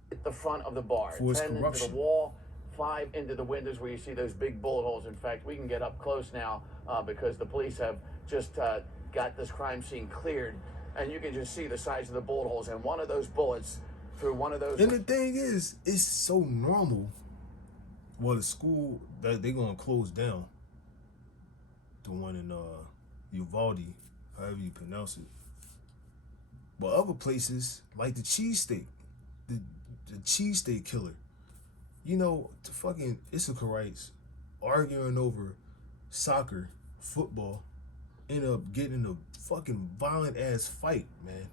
At the front of the bar, 10 into the wall, 5 into the windows where you see those big bullet holes. In fact, we can get up close now because the police have just got this crime scene cleared, and you can just see the size of the bullet holes. And one of those bullets through one of those. And the thing is, it's so normal. Well, the school that they're gonna close down, the one in Uvalde, however you pronounce it. But other places, like the cheesesteak, the cheesesteak killer, you know, the fucking Issacharites arguing over soccer, football, end up getting in a fucking violent ass fight, man.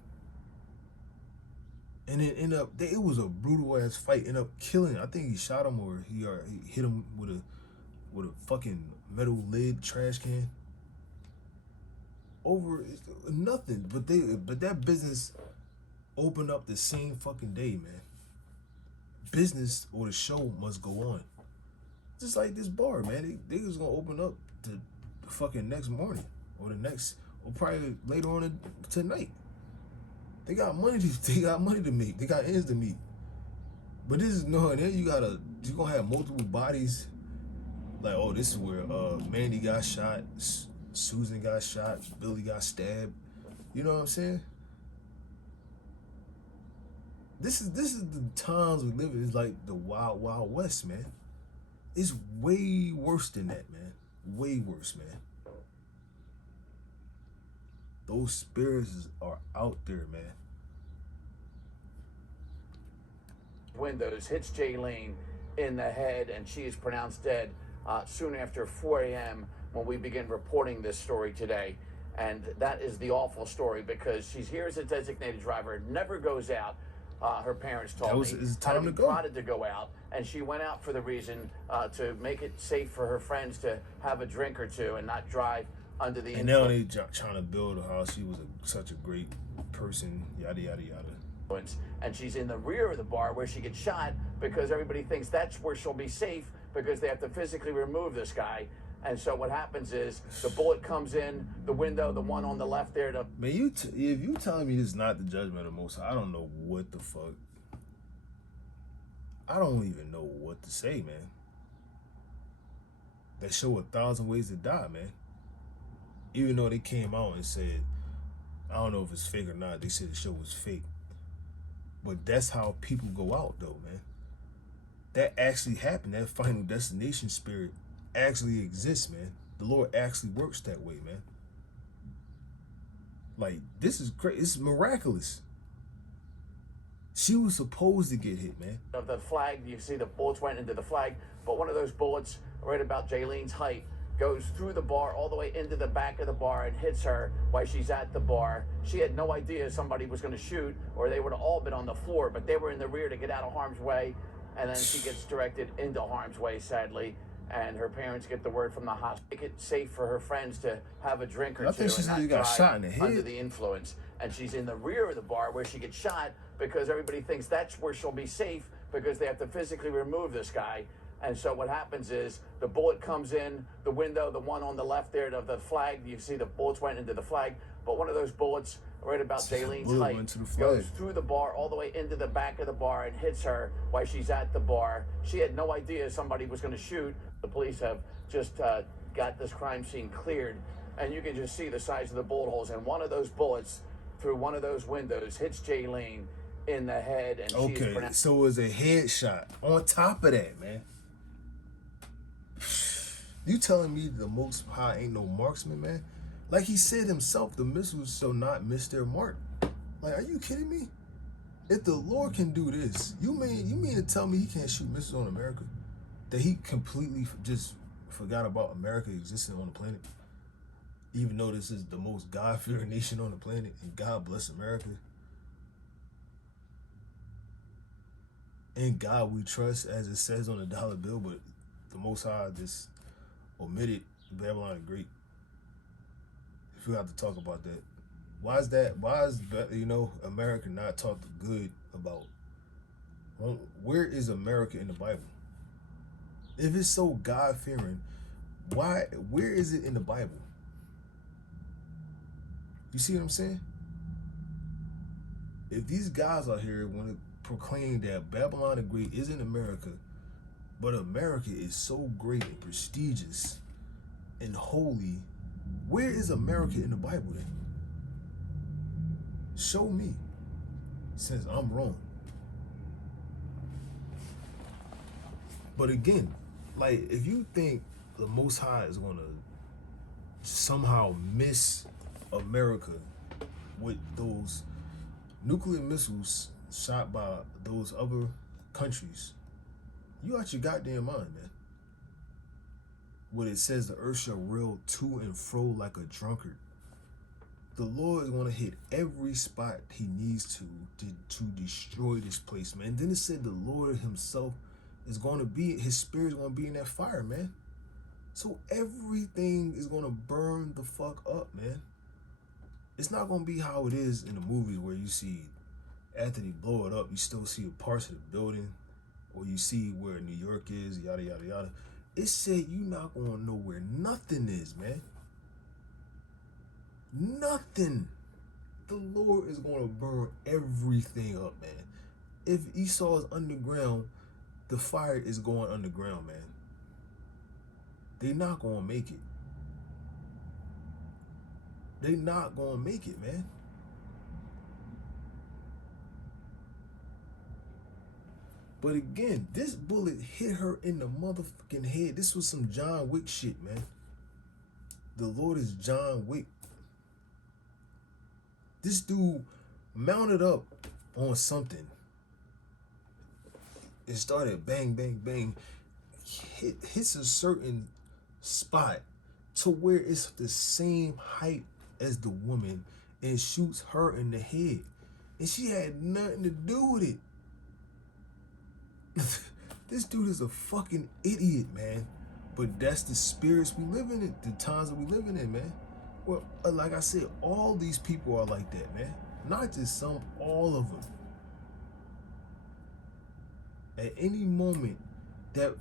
And then it was a brutal ass fight. End up killing. I think he shot him or he hit him with a fucking metal lid trash can. Over nothing, but that business opened up the same fucking day, man. Business or the show must go on. Just like this bar, man. They was gonna open up the fucking next morning or probably later on tonight. They got money to make. They got ends to meet. But this is then you're gonna have multiple bodies. Like, oh, this is where Mandy got shot, Susan got shot, Billy got stabbed. You know what I'm saying? This is the times we live in. It's like the wild, wild west, man. It's way worse than that, man. Way worse, man. Those spirits are out there, man. windows, hits Jaylene in the head, and she is pronounced dead soon after 4 a.m. when we begin reporting this story today. And that is the awful story because she's here as a designated driver, never goes out. Her parents told me it's time to go. prodded to go out, and she went out for the reason to make it safe for her friends to have a drink or two and not drive under the And now they trying to build how she was such a great person, yada yada yada. And she's in the rear of the bar where she gets shot because everybody thinks that's where she'll be safe because they have to physically remove this guy. And so what happens is the bullet comes in the window, the one on the left there. Man, if you telling me this is not the judgment of Most High, I don't know what the fuck. I don't even know what to say, man. They show 1,000 ways to die, man. Even though they came out and said, I don't know if it's fake or not, they said the show was fake. But that's how people go out, though, man. That actually happened. That Final Destination spirit actually exists, man. The Lord actually works that way, man. Like, this is crazy. It's miraculous. She was supposed to get hit, man. Of the flag, you see the bullets went into the flag, but one of those bullets, right about Jaylene's height, goes through the bar all the way into the back of the bar and hits her while she's at the bar. She had no idea somebody was going to shoot or they would have all been on the floor, but they were in the rear to get out of harm's way, and then she gets directed into harm's way, sadly. And her parents get the word from the hospital. Make it safe for her friends to have a drink or two. I think she and not got drive shot in the head. under the influence. And she's in the rear of the bar where she gets shot because everybody thinks that's where she'll be safe because they have to physically remove this guy. And so what happens is the bullet comes in the window, the one on the left there of the flag. You see the bullets went into the flag, but one of those bullets right about Jaylene's height goes through the bar all the way into the back of the bar and hits her while she's at the bar. She had no idea somebody was going to shoot. The police have just got this crime scene cleared, and you can just see the size of the bullet holes. And one of those bullets through one of those windows hits Jaylene in the head. And okay, so it was a headshot. On top of that, man. You telling me the Most High ain't no marksman, man? Like he said himself, the missiles shall not miss their mark. Like, are you kidding me? If the Lord can do this, you mean to tell me he can't shoot missiles on America? That he completely just forgot about America existing on the planet? Even though this is the most God-fearing nation on the planet, and God bless America. In God we trust, as it says on the dollar bill, but the Most High just omitted Babylon the Great. If we have to talk about that. Why is that? Why is, America not talked good about? Well, where is America in the Bible? If it's so God-fearing, where is it in the Bible? You see what I'm saying? If these guys out here want to proclaim that Babylon the Great isn't America, but America is so great and prestigious and holy, where is America in the Bible then? Show me, since I'm wrong. But again, like, if you think the Most High is going to somehow miss America with those nuclear missiles shot by those other countries, you out your goddamn mind, man. What it says, the earth shall reel to and fro like a drunkard. The Lord is going to hit every spot he needs to destroy this place, man. Then it said the Lord himself is going to be, his spirit is going to be in that fire, man. So everything is going to burn the fuck up, man. It's not going to be how it is in the movies where you see, after they blow it up, you still see parts of the building, or you see where New York is, yada, yada, yada. It said you not going to know where nothing is, man. Nothing. The Lord is going to burn everything up, man. If Esau is underground, the fire is going underground, man. They not going to make it. They not going to make it, man. But again, this bullet hit her in the motherfucking head. This was some John Wick shit, man. The Lord is John Wick. This dude mounted up on something. it started bang, bang, bang. Hits a certain spot to where it's the same height as the woman and shoots her in the head. And she had nothing to do with it. This dude is a fucking idiot, man. But that's the spirits we live in, the times that we living in, man. Well, like I said, all these people are like that, man. Not just some, all of them. At any moment, that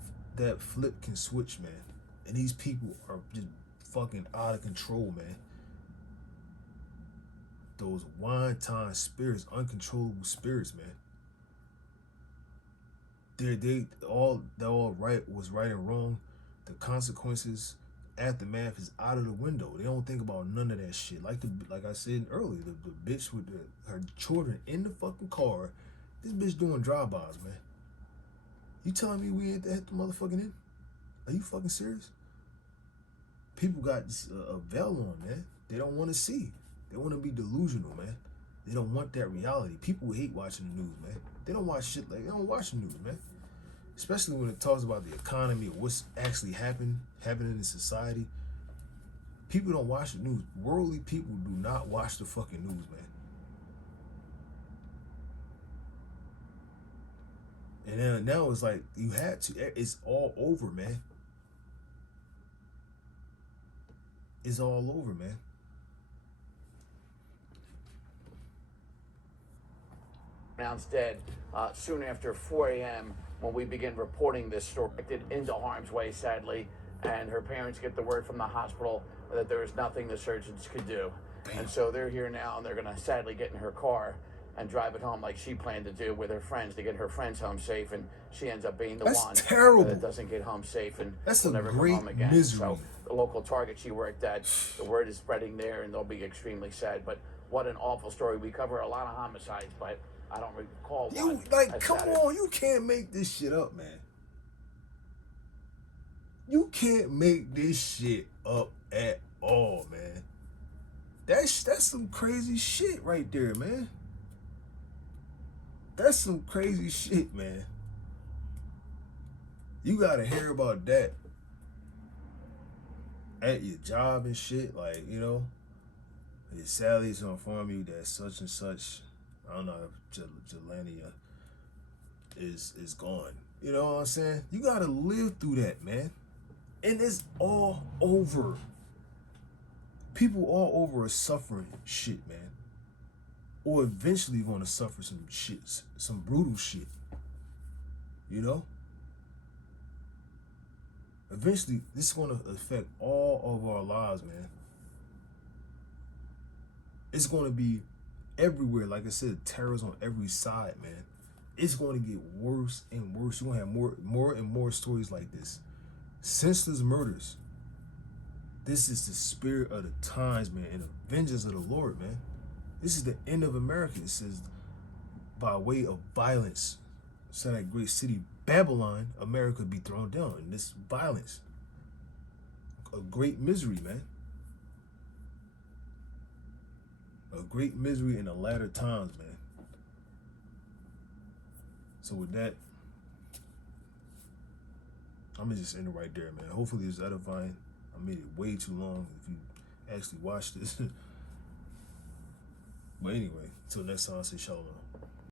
flip can switch, man. And these people are just fucking out of control, man. Those wine-time spirits, uncontrollable spirits, man. They all right was right and wrong. The consequences, aftermath is out of the window. They don't think about none of that shit. Like I said earlier, the bitch with her children in the fucking car. This bitch doing drive-bys, man. You telling me we ain't at the motherfucking end? Are you fucking serious? People got a veil on, man. They don't want to see. They want to be delusional, man. They don't want that reality. People hate watching the news, man. They don't watch shit like they don't watch the news, man. Especially when it talks about the economy or what's actually happening in society. People don't watch the news. Worldly people do not watch the fucking news, man. And then now it's like you had to. It's all over, man. It's all over, man. Pronounced dead soon after 4 a.m. when we begin reporting this story. Into harm's way, sadly, and her parents get the word from the hospital that there is nothing the surgeons could do. Damn. And so they're here now, and they're going to sadly get in her car and drive it home like she planned to do with her friends to get her friends home safe, and she ends up being the one that doesn't get home safe and will never come home again. Misery. So the local Target she worked at, the word is spreading there, and they'll be extremely sad. But what an awful story. We cover a lot of homicides, but I don't recall one. Like, come on, you can't make this shit up, man. You can't make this shit up at all, man. That's some crazy shit right there, man. That's some crazy shit, man. You gotta hear about that at your job and shit, like, you know. Sally's gonna inform you that such and such, I don't know if Jelania is gone. You know what I'm saying? You gotta live through that, man. And it's all over. People all over are suffering shit, man. Or eventually gonna suffer some shit, some brutal shit. You know? Eventually, this is gonna affect all of our lives, man. It's gonna be everywhere. Like I said, terror's on every side, man. It's going to get worse and worse. You're going to have more and more stories like this. Senseless murders. This is the spirit of the times, man, and the vengeance of the Lord, man. This is the end of America. It says, by way of violence, said that great city, Babylon, America be thrown down. And this violence, a great misery, man. A great misery in the latter times, man. So with that, I'm gonna just end it right there, man. Hopefully it's edifying. I made it way too long if you actually watch this. But anyway, till next time, I say shalom.